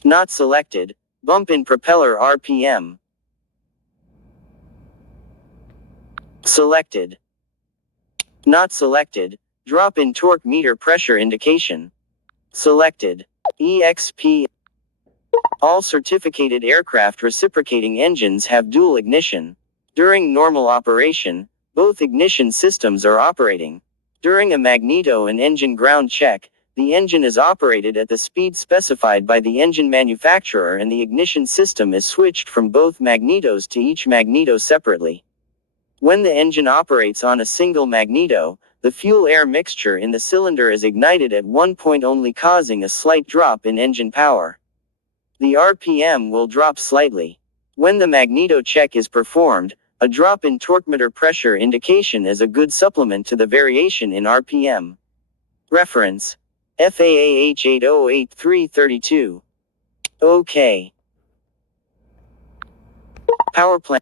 Not selected, bump in propeller RPM. Selected. Not selected, drop in torque meter pressure indication. Selected. EXP. All certificated aircraft reciprocating engines have dual ignition. During normal operation, both ignition systems are operating. During a magneto and engine ground check, the engine is operated at the speed specified by the engine manufacturer and the ignition system is switched from both magnetos to each magneto separately. When the engine operates on a single magneto, the fuel-air mixture in the cylinder is ignited at one point only, causing a slight drop in engine power. The RPM will drop slightly. When the magneto check is performed, a drop in torque meter pressure indication is a good supplement to the variation in RPM. Reference: FAAH 808332. OK. Powerplant.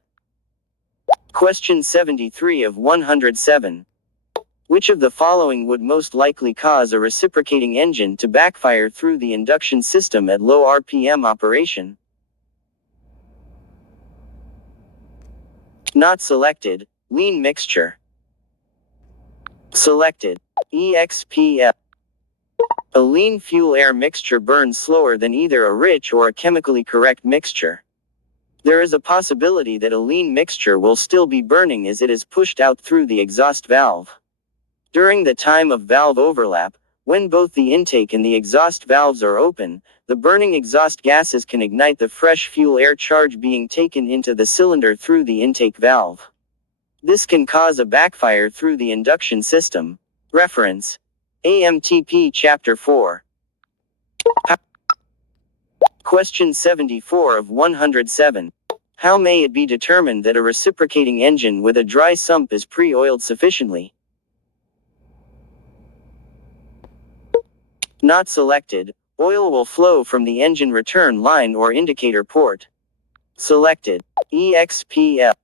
Question 73 of 107. Which of the following would most likely cause a reciprocating engine to backfire through the induction system at low RPM operation? Not selected, lean mixture. Selected. EXPL. A lean fuel-air mixture burns slower than either a rich or a chemically correct mixture. There is a possibility that a lean mixture will still be burning as it is pushed out through the exhaust valve. During the time of valve overlap, when both the intake and the exhaust valves are open, the burning exhaust gases can ignite the fresh fuel-air charge being taken into the cylinder through the intake valve. This can cause a backfire through the induction system. Reference: AMTP Chapter 4. Question 74 of 107. How may it be determined that a reciprocating engine with a dry sump is pre-oiled sufficiently? Not selected, oil will flow from the engine return line or indicator port. Selected. EXPL.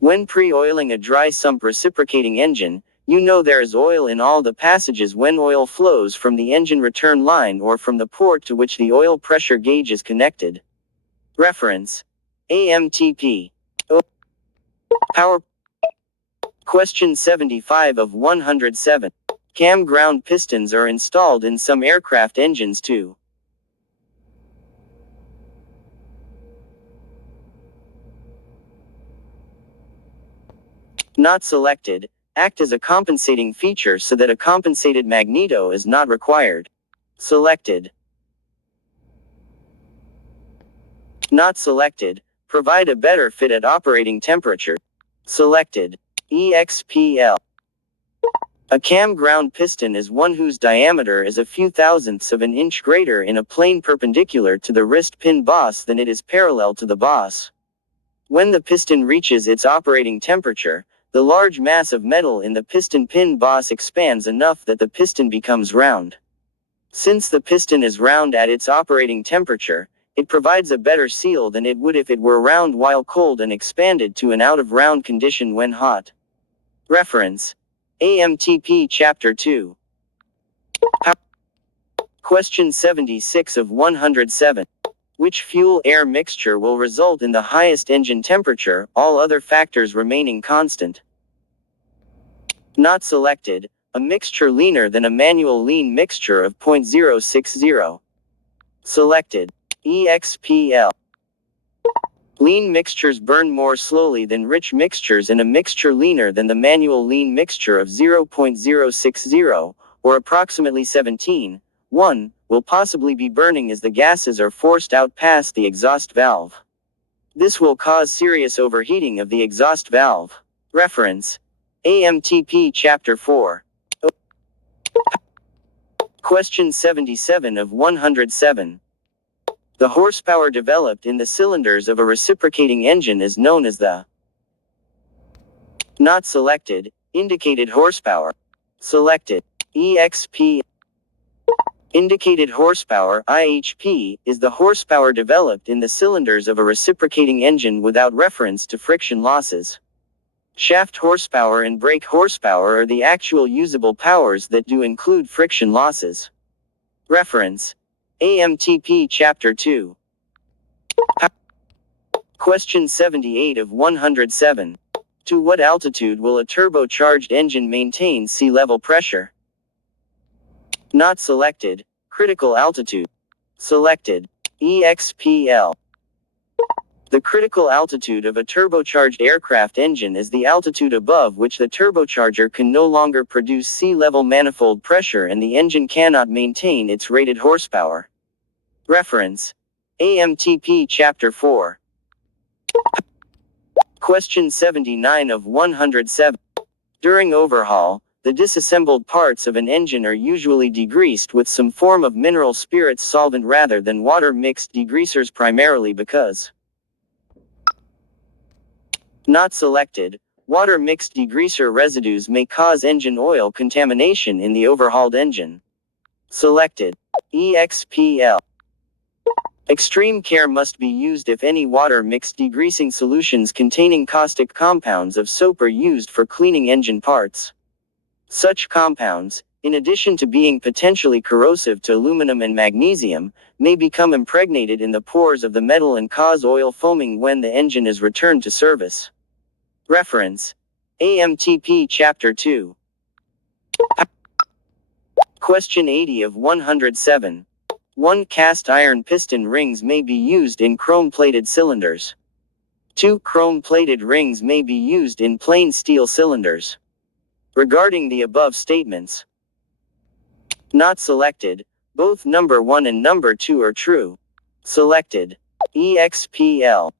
When pre-oiling a dry sump reciprocating engine, you know there is oil in all the passages when oil flows from the engine return line or from the port to which the oil pressure gauge is connected. Reference: AMTP. Power. Question 75 of 107. Cam ground pistons are installed in some aircraft engines too. Not selected, act as a compensating feature so that a compensated magneto is not required. Selected. Not selected, provide a better fit at operating temperature. Selected. EXPL. A cam ground piston is one whose diameter is a few thousandths of an inch greater in a plane perpendicular to the wrist pin boss than it is parallel to the boss. When the piston reaches its operating temperature, the large mass of metal in the piston pin boss expands enough that the piston becomes round. Since the piston is round at its operating temperature, it provides a better seal than it would if it were round while cold and expanded to an out-of-round condition when hot. Reference: AMTP Chapter 2. Question 76 of 107. Which fuel-air mixture will result in the highest engine temperature, all other factors remaining constant? Not selected. A mixture leaner than a manual lean mixture of 0.060. Selected. EXPL. Lean mixtures burn more slowly than rich mixtures, and a mixture leaner than the manual lean mixture of 0.060, or approximately 17.1, will possibly be burning as the gases are forced out past the exhaust valve. This will cause serious overheating of the exhaust valve. Reference: AMTP Chapter 4. Question 77 of 107. The horsepower developed in the cylinders of a reciprocating engine is known as the not selected, indicated horsepower. Selected. EXP. Indicated horsepower, IHP, is the horsepower developed in the cylinders of a reciprocating engine without reference to friction losses. Shaft horsepower and brake horsepower are the actual usable powers that do include friction losses. Reference: AMTP Chapter 2. Question 78 of 107. To what altitude will a turbocharged engine maintain sea level pressure? Not selected. Critical altitude. Selected. EXPL. The critical altitude of a turbocharged aircraft engine is the altitude above which the turbocharger can no longer produce sea level manifold pressure and the engine cannot maintain its rated horsepower. Reference: AMTP Chapter 4. Question 79 of 107. During overhaul, the disassembled parts of an engine are usually degreased with some form of mineral spirits solvent rather than water-mixed degreasers, primarily because not selected. Water-mixed degreaser residues may cause engine oil contamination in the overhauled engine. Selected. EXPL. Extreme care must be used if any water-mixed degreasing solutions containing caustic compounds of soap are used for cleaning engine parts. Such compounds, in addition to being potentially corrosive to aluminum and magnesium, may become impregnated in the pores of the metal and cause oil foaming when the engine is returned to service. Reference: AMTP Chapter 2. Question 80 of 107. 1. Cast iron piston rings may be used in chrome-plated cylinders. 2. Chrome-plated rings may be used in plain steel cylinders. Regarding the above statements, not selected, both number 1 and number 2 are true. Selected. EXPL.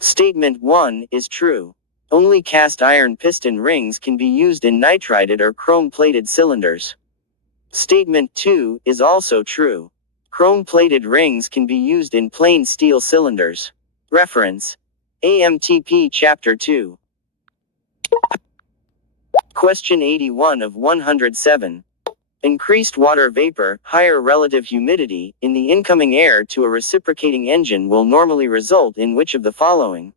Statement 1 is true. Only cast iron piston rings can be used in nitrided or chrome-plated cylinders. Statement 2 is also true. Chrome-plated rings can be used in plain steel cylinders. Reference: AMTP Chapter 2. Question 81 of 107. Increased water vapor, higher relative humidity, in the incoming air to a reciprocating engine will normally result in which of the following?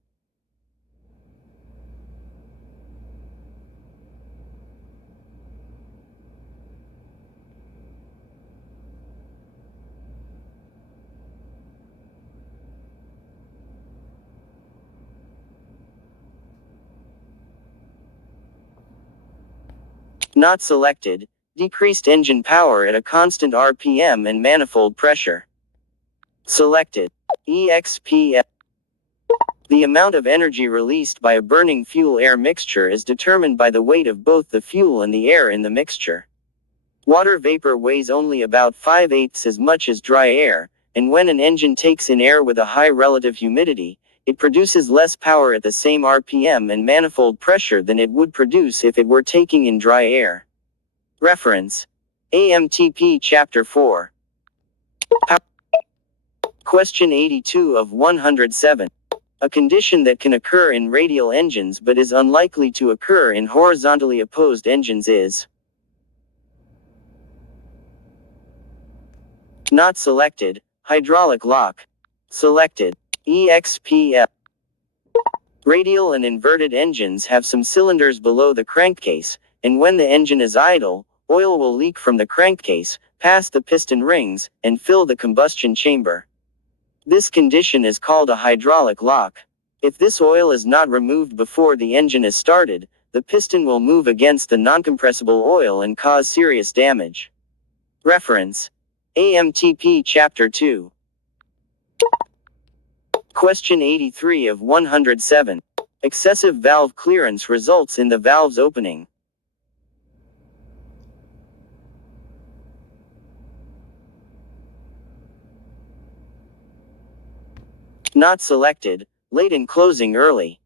Not selected. Decreased engine power at a constant RPM and manifold pressure. Selected. EXPL. The amount of energy released by a burning fuel-air mixture is determined by the weight of both the fuel and the air in the mixture. Water vapor weighs only about 5/8 as much as dry air, and when an engine takes in air with a high relative humidity, it produces less power at the same RPM and manifold pressure than it would produce if it were taking in dry air. Reference: AMTP Chapter 4. Question 82 of 107. A condition that can occur in radial engines but is unlikely to occur in horizontally opposed engines is not selected. Hydraulic lock. Selected. EXPL. Radial and inverted engines have some cylinders below the crankcase, and when the engine is idle, oil will leak from the crankcase, pass the piston rings, and fill the combustion chamber. This condition is called a hydraulic lock. If this oil is not removed before the engine is started, the piston will move against the non-compressible oil and cause serious damage. Reference: AMTP Chapter 2. Question 83 of 107. Excessive valve clearance results in the valve's opening. Not selected. Late in closing early.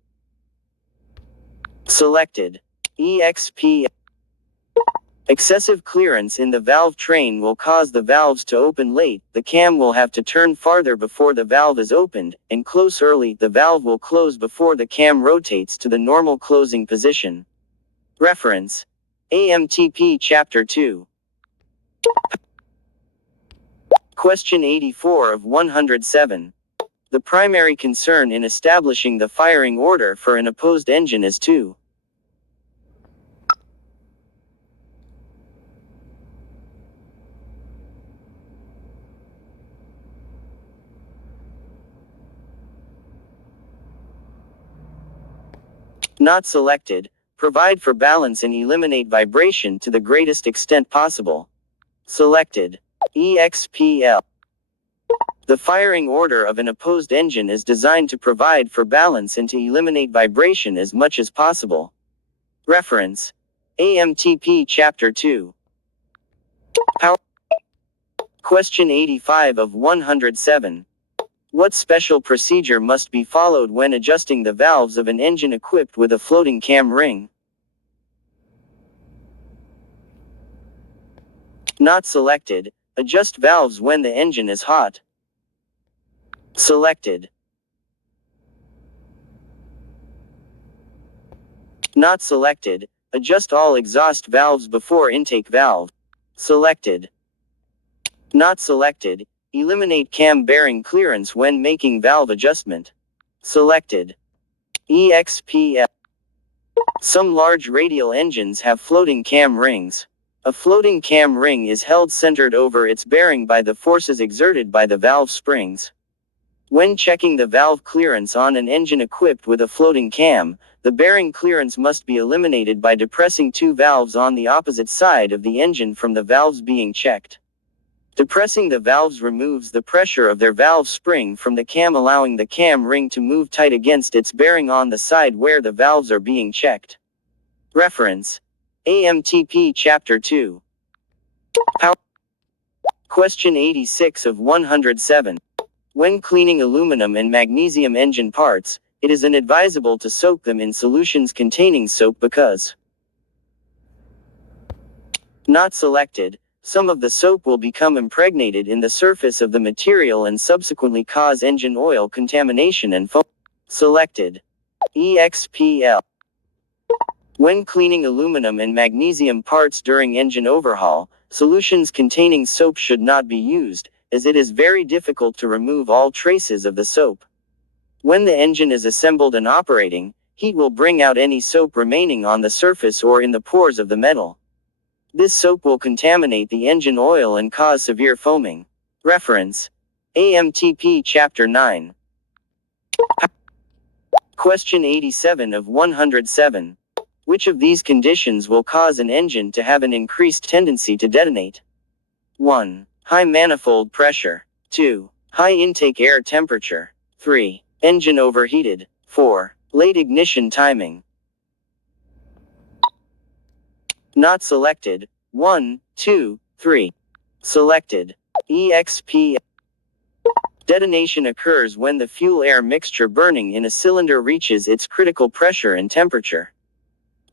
Selected. EXP. Excessive clearance in the valve train will cause the valves to open late. The cam will have to turn farther before the valve is opened, and close early. The valve will close before the cam rotates to the normal closing position. Reference: AMTP Chapter 2. Question 84 of 107. The primary concern in establishing the firing order for an opposed engine is to not selected. Provide for balance and eliminate vibration to the greatest extent possible. Selected. EXPL. The firing order of an opposed engine is designed to provide for balance and to eliminate vibration as much as possible. Reference: AMTP Chapter 2. Power. Question 85 of 107. What special procedure must be followed when adjusting the valves of an engine equipped with a floating cam ring? Not selected. Adjust valves when the engine is hot. Selected. Not selected. Adjust all exhaust valves before intake valve. Selected. Not selected. Eliminate cam bearing clearance when making valve adjustment. Selected. EXPL. Some large radial engines have floating cam rings. A floating cam ring is held centered over its bearing by the forces exerted by the valve springs. When checking the valve clearance on an engine equipped with a floating cam, the bearing clearance must be eliminated by depressing two valves on the opposite side of the engine from the valves being checked. Depressing the valves removes the pressure of their valve spring from the cam, allowing the cam ring to move tight against its bearing on the side where the valves are being checked. Reference: AMTP Chapter 2. Power. Question 86 of 107. When cleaning aluminum and magnesium engine parts, it is inadvisable to soak them in solutions containing soap because not selected. Some of the soap will become impregnated in the surface of the material and subsequently cause engine oil contamination and foam. Selected. EXPL. When cleaning aluminum and magnesium parts during engine overhaul, solutions containing soap should not be used, as it is very difficult to remove all traces of the soap. When the engine is assembled and operating, heat will bring out any soap remaining on the surface or in the pores of the metal. This soap will contaminate the engine oil and cause severe foaming. Reference: AMTP Chapter 9. Question 87 of 107. Which of these conditions will cause an engine to have an increased tendency to detonate? 1. High manifold pressure. 2. High intake air temperature. 3. Engine overheated. 4. Late ignition timing. Not selected. 1, 2, 3. Selected. EXP. Detonation occurs when the fuel-air mixture burning in a cylinder reaches its critical pressure and temperature.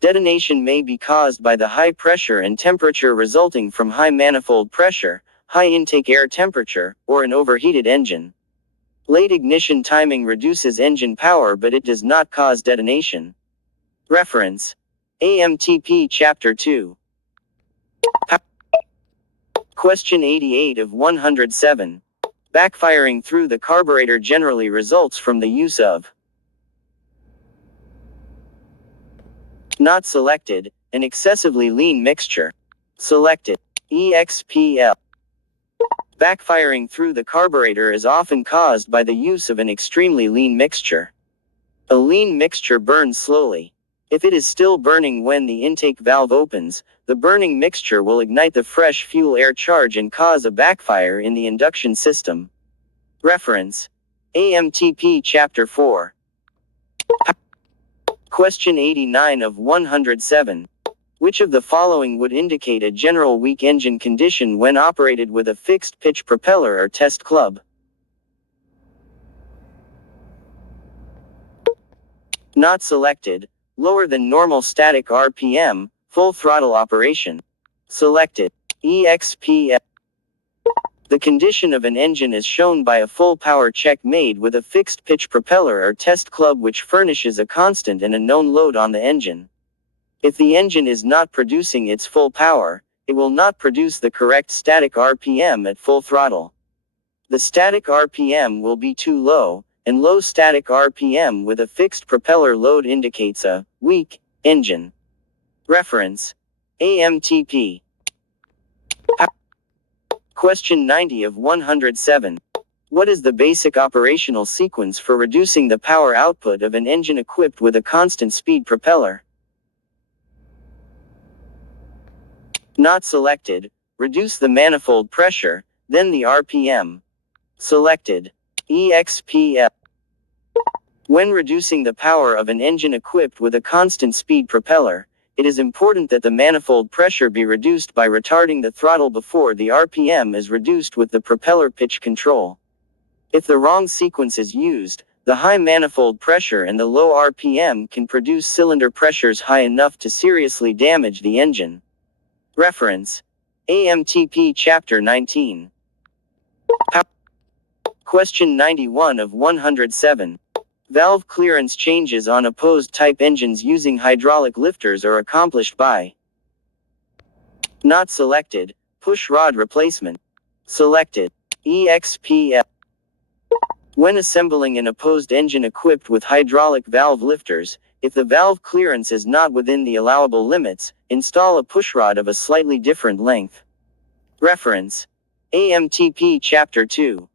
Detonation may be caused by the high pressure and temperature resulting from high manifold pressure, high intake air temperature, or an overheated engine. Late ignition timing reduces engine power, but it does not cause detonation. Reference: AMTP Chapter 2. Question 88 of 107. Backfiring through the carburetor generally results from the use of. Not selected, an excessively lean mixture. Selected. EXPL. Backfiring through the carburetor is often caused by the use of an extremely lean mixture. A lean mixture burns slowly. If it is still burning when the intake valve opens, the burning mixture will ignite the fresh fuel-air charge and cause a backfire in the induction system. Reference: AMTP Chapter 4. Question 89 of 107. Which of the following would indicate a general weak engine condition when operated with a fixed pitch propeller or test club? Not selected. Lower than normal static RPM, full throttle operation. Selected. EXPL. The condition of an engine is shown by a full power check made with a fixed pitch propeller or test club which furnishes a constant and a known load on the engine. If the engine is not producing its full power, it will not produce the correct static RPM at full throttle. The static RPM will be too low, and low static RPM with a fixed propeller load indicates a weak engine. Reference: AMTP. Question 90 of 107. What is the basic operational sequence for reducing the power output of an engine equipped with a constant speed propeller? Not selected. Reduce the manifold pressure, then the RPM. Selected. EXPL. When reducing the power of an engine equipped with a constant speed propeller, it is important that the manifold pressure be reduced by retarding the throttle before the RPM is reduced with the propeller pitch control. If the wrong sequence is used, the high manifold pressure and the low RPM can produce cylinder pressures high enough to seriously damage the engine. Reference: AMTP Chapter 19. Question 91 of 107. Valve clearance changes on opposed type engines using hydraulic lifters are accomplished by. Not selected. Push rod replacement. Selected. EXPL. When assembling an opposed engine equipped with hydraulic valve lifters, if the valve clearance is not within the allowable limits, install a pushrod of a slightly different length. Reference: AMTP Chapter 2.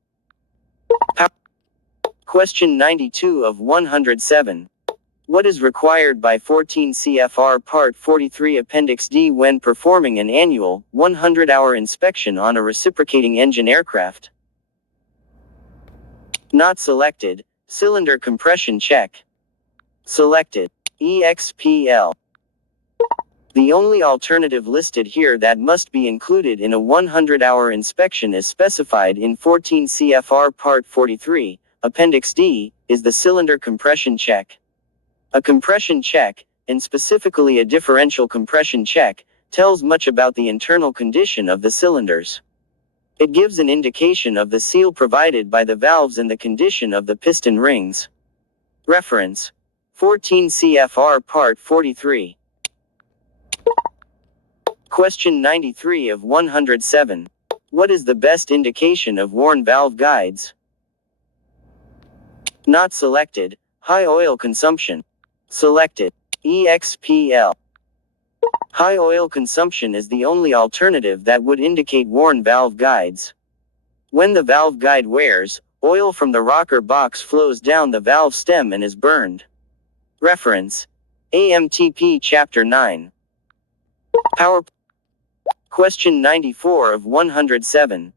Question 92 of 107. What is required by 14 CFR Part 43 Appendix D when performing an annual, 100-hour inspection on a reciprocating engine aircraft? Not selected. Cylinder compression check. Selected. EXPL. The only alternative listed here that must be included in a 100-hour inspection is specified in 14 CFR Part 43, Appendix D, is the cylinder compression check. A compression check, and specifically a differential compression check, tells much about the internal condition of the cylinders. It gives an indication of the seal provided by the valves and the condition of the piston rings. Reference: 14 CFR Part 43. Question 93 of 107. What is the best indication of worn valve guides? Not selected. High oil consumption. Selected. EXPL. High oil consumption is the only alternative that would indicate worn valve guides. When the valve guide wears, oil from the rocker box flows down the valve stem and is burned. Reference: AMTP Chapter 9. Question 94 of 107.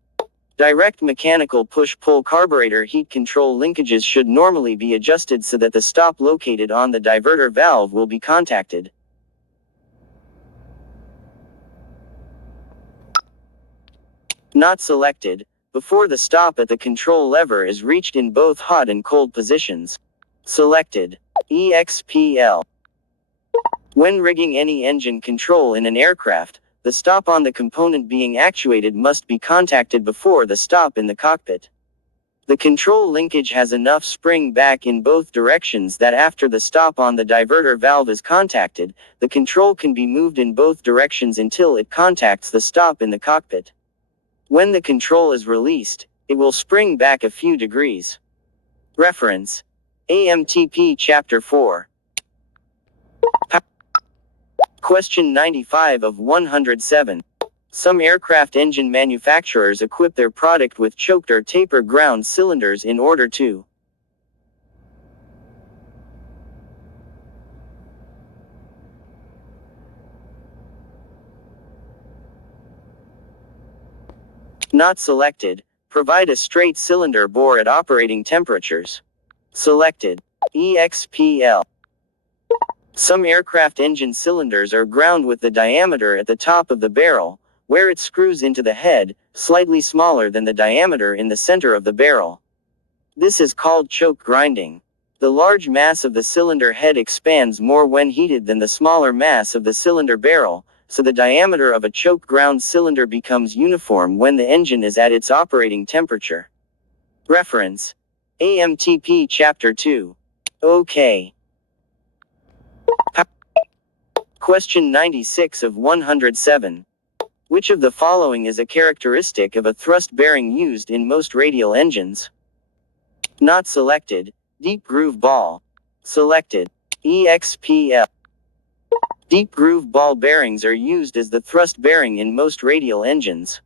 Direct mechanical push-pull carburetor heat control linkages should normally be adjusted so that the stop located on the diverter valve will be contacted. Not selected. Before the stop at the control lever is reached in both hot and cold positions. Selected. EXPL. When rigging any engine control in an aircraft, the stop on the component being actuated must be contacted before the stop in the cockpit. The control linkage has enough spring back in both directions that after the stop on the diverter valve is contacted, the control can be moved in both directions until it contacts the stop in the cockpit. When the control is released, it will spring back a few degrees. Reference: AMTP Chapter 4. Question 95 of 107. Some aircraft engine manufacturers equip their product with choked or taper ground cylinders in order to not selected, provide a straight cylinder bore at operating temperatures. Selected. EXPL. Some aircraft engine cylinders are ground with the diameter at the top of the barrel, where it screws into the head, slightly smaller than the diameter in the center of the barrel. This is called choke grinding. The large mass of the cylinder head expands more when heated than the smaller mass of the cylinder barrel, so the diameter of a choke ground cylinder becomes uniform when the engine is at its operating temperature. Reference: AMTP Chapter 2. OK. Question 96 of 107. Which of the following is a characteristic of a thrust bearing used in most radial engines? Not selected. Deep groove ball. Selected. EXPL. Deep groove ball bearings are used as the thrust bearing in most radial engines.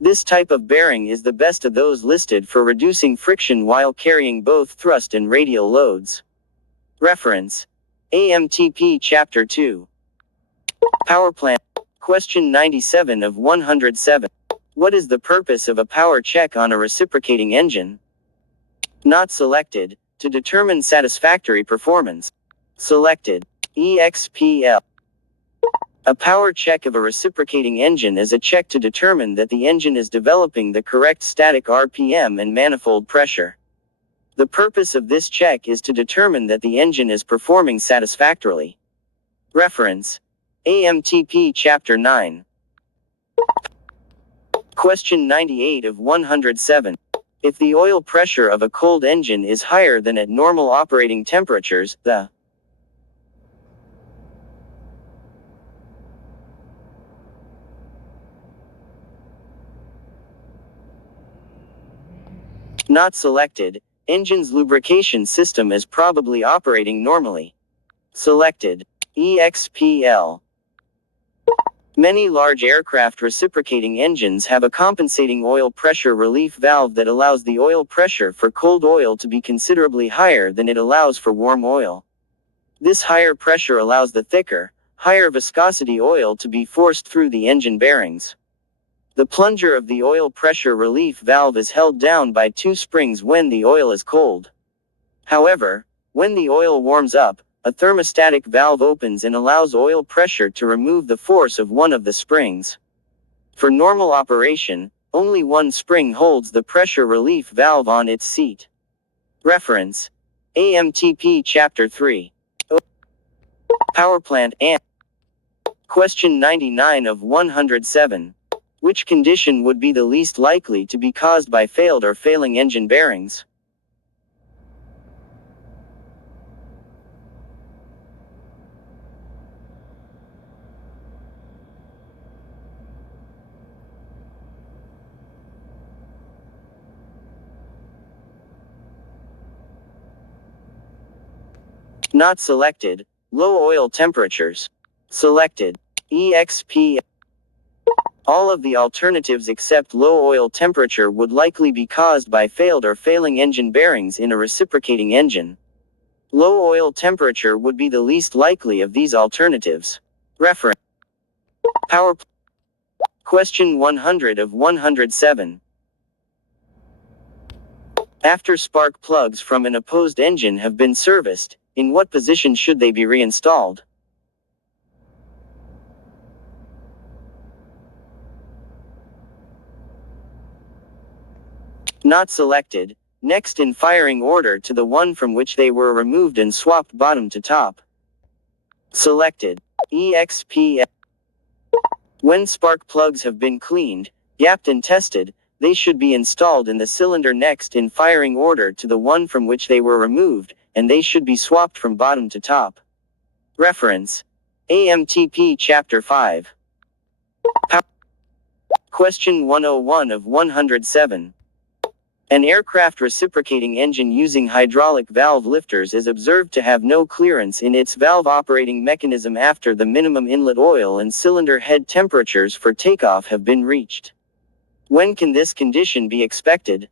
This type of bearing is the best of those listed for reducing friction while carrying both thrust and radial loads. Reference: AMTP Chapter 2. Powerplant. Question 97 of 107. What is the purpose of a power check on a reciprocating engine? Not selected. To determine satisfactory performance. Selected. EXPL. A power check of a reciprocating engine is a check to determine that the engine is developing the correct static RPM and manifold pressure. The purpose of this check is to determine that the engine is performing satisfactorily. Reference: AMTP Chapter 9. Question 98 of 107. If the oil pressure of a cold engine is higher than at normal operating temperatures, the not selected, engine's lubrication system is probably operating normally. Selected. EXPL. Many large aircraft reciprocating engines have a compensating oil pressure relief valve that allows the oil pressure for cold oil to be considerably higher than it allows for warm oil. This higher pressure allows the thicker, higher viscosity oil to be forced through the engine bearings. The plunger of the oil pressure relief valve is held down by two springs when the oil is cold. However, when the oil warms up, a thermostatic valve opens and allows oil pressure to remove the force of one of the springs. For normal operation, only one spring holds the pressure relief valve on its seat. Reference: AMTP Chapter 3. Powerplant and Question 99 of 107. Which condition would be the least likely to be caused by failed or failing engine bearings? Not selected. Low oil temperatures. Selected. EXP. All of the alternatives except low oil temperature would likely be caused by failed or failing engine bearings in a reciprocating engine. Low oil temperature would be the least likely of these alternatives. Reference: Power. Question 100 of 107. After spark plugs from an opposed engine have been serviced, in what position should they be reinstalled? Not selected. Next in firing order to the one from which they were removed and swapped bottom to top. Selected. EXP. When spark plugs have been cleaned, gapped and tested, They should be installed in the cylinder next in firing order to the one from which they were removed, and they should be swapped from bottom to top. Reference: AMTP Chapter 5. Question 101 of 107. An aircraft reciprocating engine using hydraulic valve lifters is observed to have no clearance in its valve operating mechanism after the minimum inlet oil and cylinder head temperatures for takeoff have been reached. When can this condition be expected?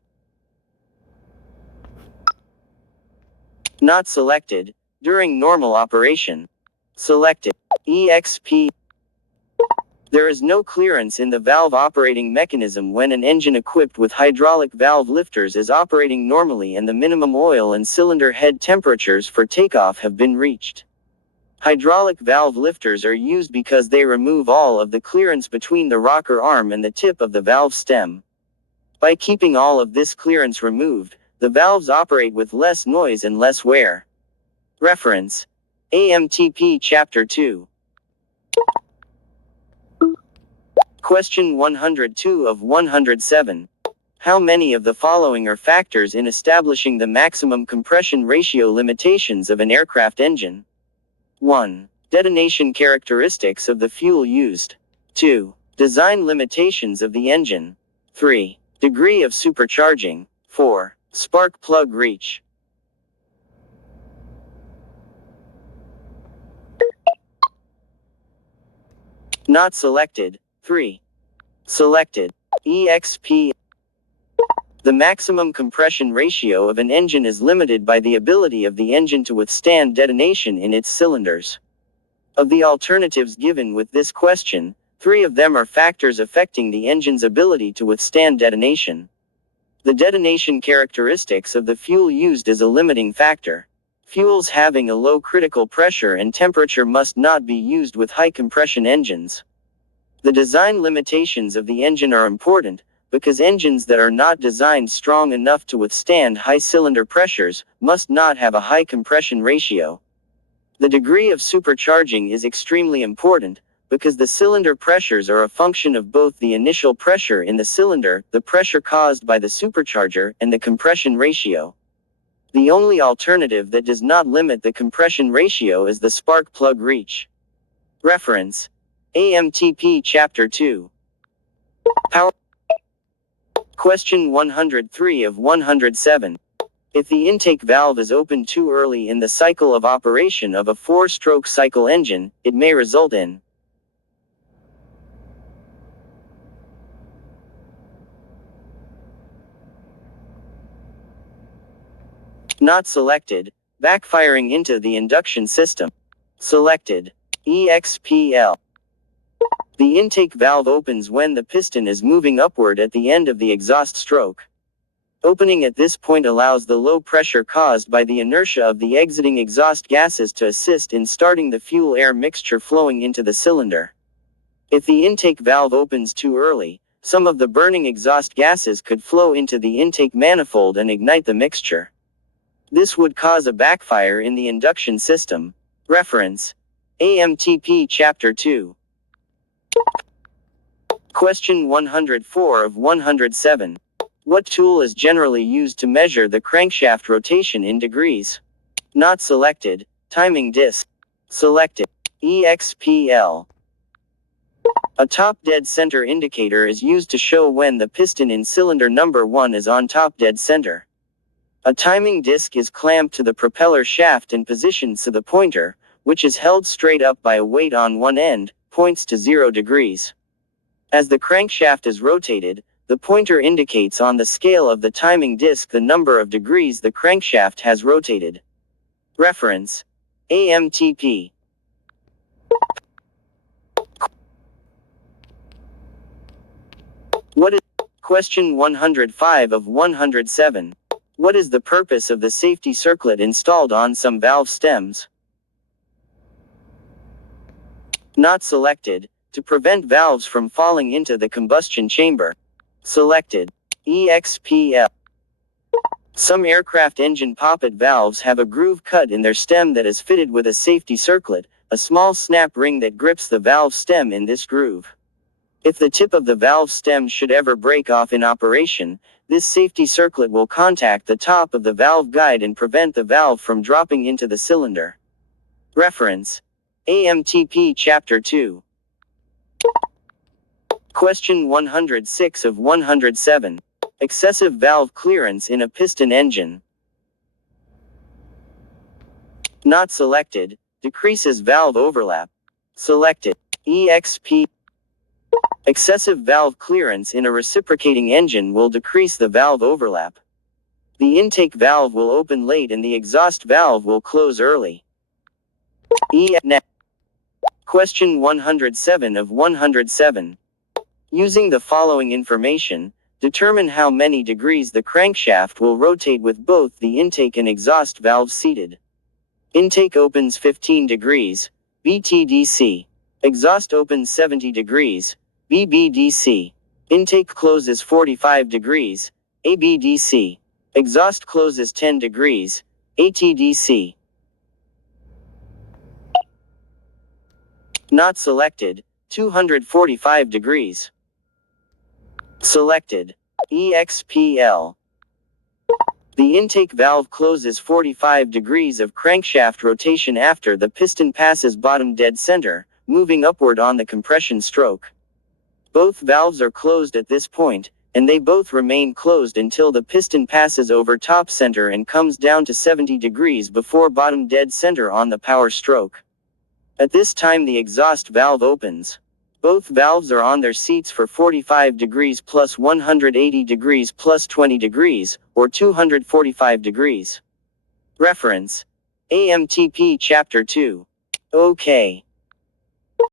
Not selected. During normal operation. Selected. EXP. There is no clearance in the valve operating mechanism when an engine equipped with hydraulic valve lifters is operating normally and the minimum oil and cylinder head temperatures for takeoff have been reached. Hydraulic valve lifters are used because they remove all of the clearance between the rocker arm and the tip of the valve stem. By keeping all of this clearance removed, the valves operate with less noise and less wear. Reference: AMTP Chapter 2. Question 102 of 107. How many of the following are factors in establishing the maximum compression ratio limitations of an aircraft engine? 1. Detonation characteristics of the fuel used. 2. Design limitations of the engine. 3. Degree of supercharging. 4. Spark plug reach. Not selected. 3. Selected. EXP. The maximum compression ratio of an engine is limited by the ability of the engine to withstand detonation in its cylinders. Of the alternatives given with this question, 3 of them are factors affecting the engine's ability to withstand detonation. The detonation characteristics of the fuel used is a limiting factor. Fuels having a low critical pressure and temperature must not be used with high compression engines. The design limitations of the engine are important, because engines that are not designed strong enough to withstand high cylinder pressures must not have a high compression ratio. The degree of supercharging is extremely important, because the cylinder pressures are a function of both the initial pressure in the cylinder, the pressure caused by the supercharger, and the compression ratio. The only alternative that does not limit the compression ratio is the spark plug reach. Reference: AMTP Chapter 2. Power. Question 103 of 107. If the intake valve is opened too early in the cycle of operation of a 4-stroke cycle engine, it may result in: not selected, backfiring into the induction system. Selected. EXPL. The intake valve opens when the piston is moving upward at the end of the exhaust stroke. Opening at this point allows the low pressure caused by the inertia of the exiting exhaust gases to assist in starting the fuel-air mixture flowing into the cylinder. If the intake valve opens too early, some of the burning exhaust gases could flow into the intake manifold and ignite the mixture. This would cause a backfire in the induction system. Reference: AMTP Chapter 2. Question 104 of 107. What tool is generally used to measure the crankshaft rotation in degrees? Not selected. Timing disc. Selected. EXPL. A top dead center indicator is used to show when the piston in cylinder number 1 is on top dead center. A timing disc is clamped to the propeller shaft and positioned so the pointer, which is held straight up by a weight on one end, points to 0 degrees. As the crankshaft is rotated, the pointer indicates on the scale of the timing disc the number of degrees the crankshaft has rotated. Reference: AMTP. What is Question 105 of 107. What is the purpose of the safety circlet installed on some valve stems? Not selected. To prevent valves from falling into the combustion chamber. Selected. EXPL. Some aircraft engine poppet valves have a groove cut in their stem that is fitted with a safety circlet, a small snap ring that grips the valve stem in this groove. If the tip of the valve stem should ever break off in operation, this safety circlet will contact the top of the valve guide and prevent the valve from dropping into the cylinder. Reference: AMTP Chapter 2. Question 106 of 107. Excessive valve clearance in a piston engine. Not selected. Decreases valve overlap. Selected. EXP. Excessive valve clearance in a reciprocating engine will decrease the valve overlap. The intake valve will open late and the exhaust valve will close early. Question 107 of 107. Using the following information, determine how many degrees the crankshaft will rotate with both the intake and exhaust valves seated. Intake opens 15 degrees, BTDC. Exhaust opens 70 degrees, BBDC. Intake closes 45 degrees, ABDC. Exhaust closes 10 degrees, ATDC. Not selected, 245 degrees. Selected, EXPL. The intake valve closes 45 degrees of crankshaft rotation after the piston passes bottom dead center, moving upward on the compression stroke. Both valves are closed at this point, and they both remain closed until the piston passes over top center and comes down to 70 degrees before bottom dead center on the power stroke. At this time the exhaust valve opens. Both valves are on their seats for 45 degrees plus 180 degrees plus 20 degrees, or 245 degrees. Reference: AMTP Chapter 2. OK.